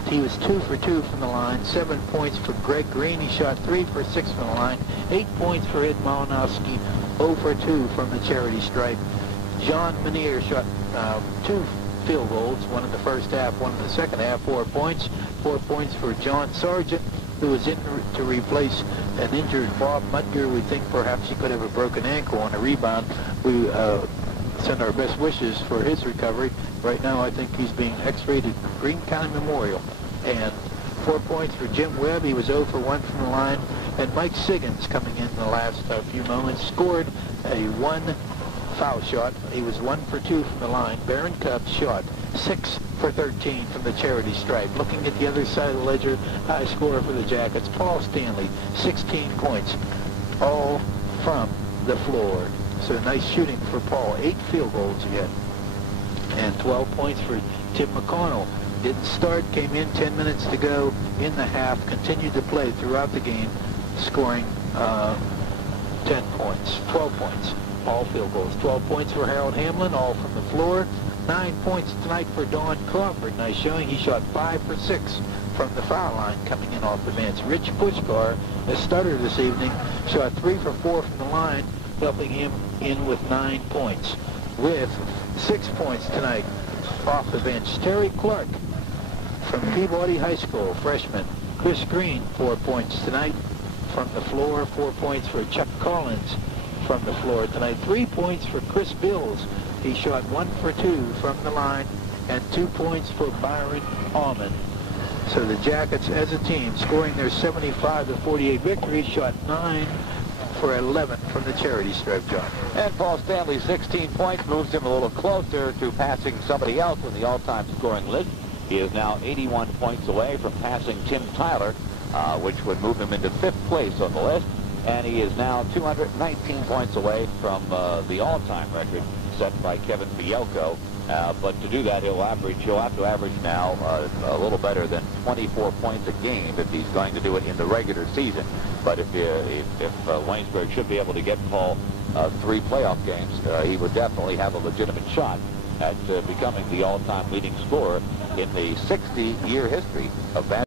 He was 2 for 2 from the line. 7 points for Greg Green. He shot 3 for 6 from the line. 8 points for Ed Malinowski. 0 for 2 from the charity stripe. John Menier shot 2 field goals, one in the first half, one in the second half. 4 points. 4 points for John Sargent, who was in to replace an injured Bob Mudger. We think perhaps he could have a broken ankle on a rebound. We send our best wishes for his recovery. Right now, I think he's being x-rayed at Greene County Memorial. And 4 points for Jim Webb. He was 0 for 1 from the line. And Mike Siggins, coming in the last few moments, scored a 1 foul shot. He was 1 for 2 from the line. Behrend Cubs shot 6 for 13 from the charity stripe. Looking at the other side of the ledger, high scorer for the Jackets, Paul Stanley, 16 points, all from the floor. So nice shooting for Paul. 8 field goals again. And 12 points for Tim McConnell. Didn't start, came in 10 minutes to go in the half, continued to play throughout the game, scoring 10 points, 12 points, all field goals. 12 points for Harold Hamlin, all from the floor. 9 points tonight for Don Crawford. Nice showing. He shot 5 for 6 from the foul line coming in off the bench. Rich Puskar, the starter this evening, shot 3 for 4 from the line, helping him in with 9 points. With 6 points tonight off the bench, Terry Clark from Peabody High School, freshman. Chris Green, 4 points tonight from the floor. 4 points for Chuck Collins from the floor tonight. 3 points for Chris Bills. He shot 1 for 2 from the line, and 2 points for Byron Almond. So the Jackets, as a team, scoring their 75-48 victory, shot 9 for 11 from the charity stripe, John. And Paul Stanley, 16 points, moves him a little closer to passing somebody else in the all-time scoring list. He is now 81 points away from passing Tim Tyler, which would move him into 5th place on the list. And he is now 219 points away from the all-time record set by Kevin Bielko. But to do that, he'll have to average now a little better than 24 points a game if he's going to do it in the regular season. But if Waynesburg should be able to get Paul 3 playoff games, he would definitely have a legitimate shot at becoming the all-time leading scorer in the 60-year history of basketball.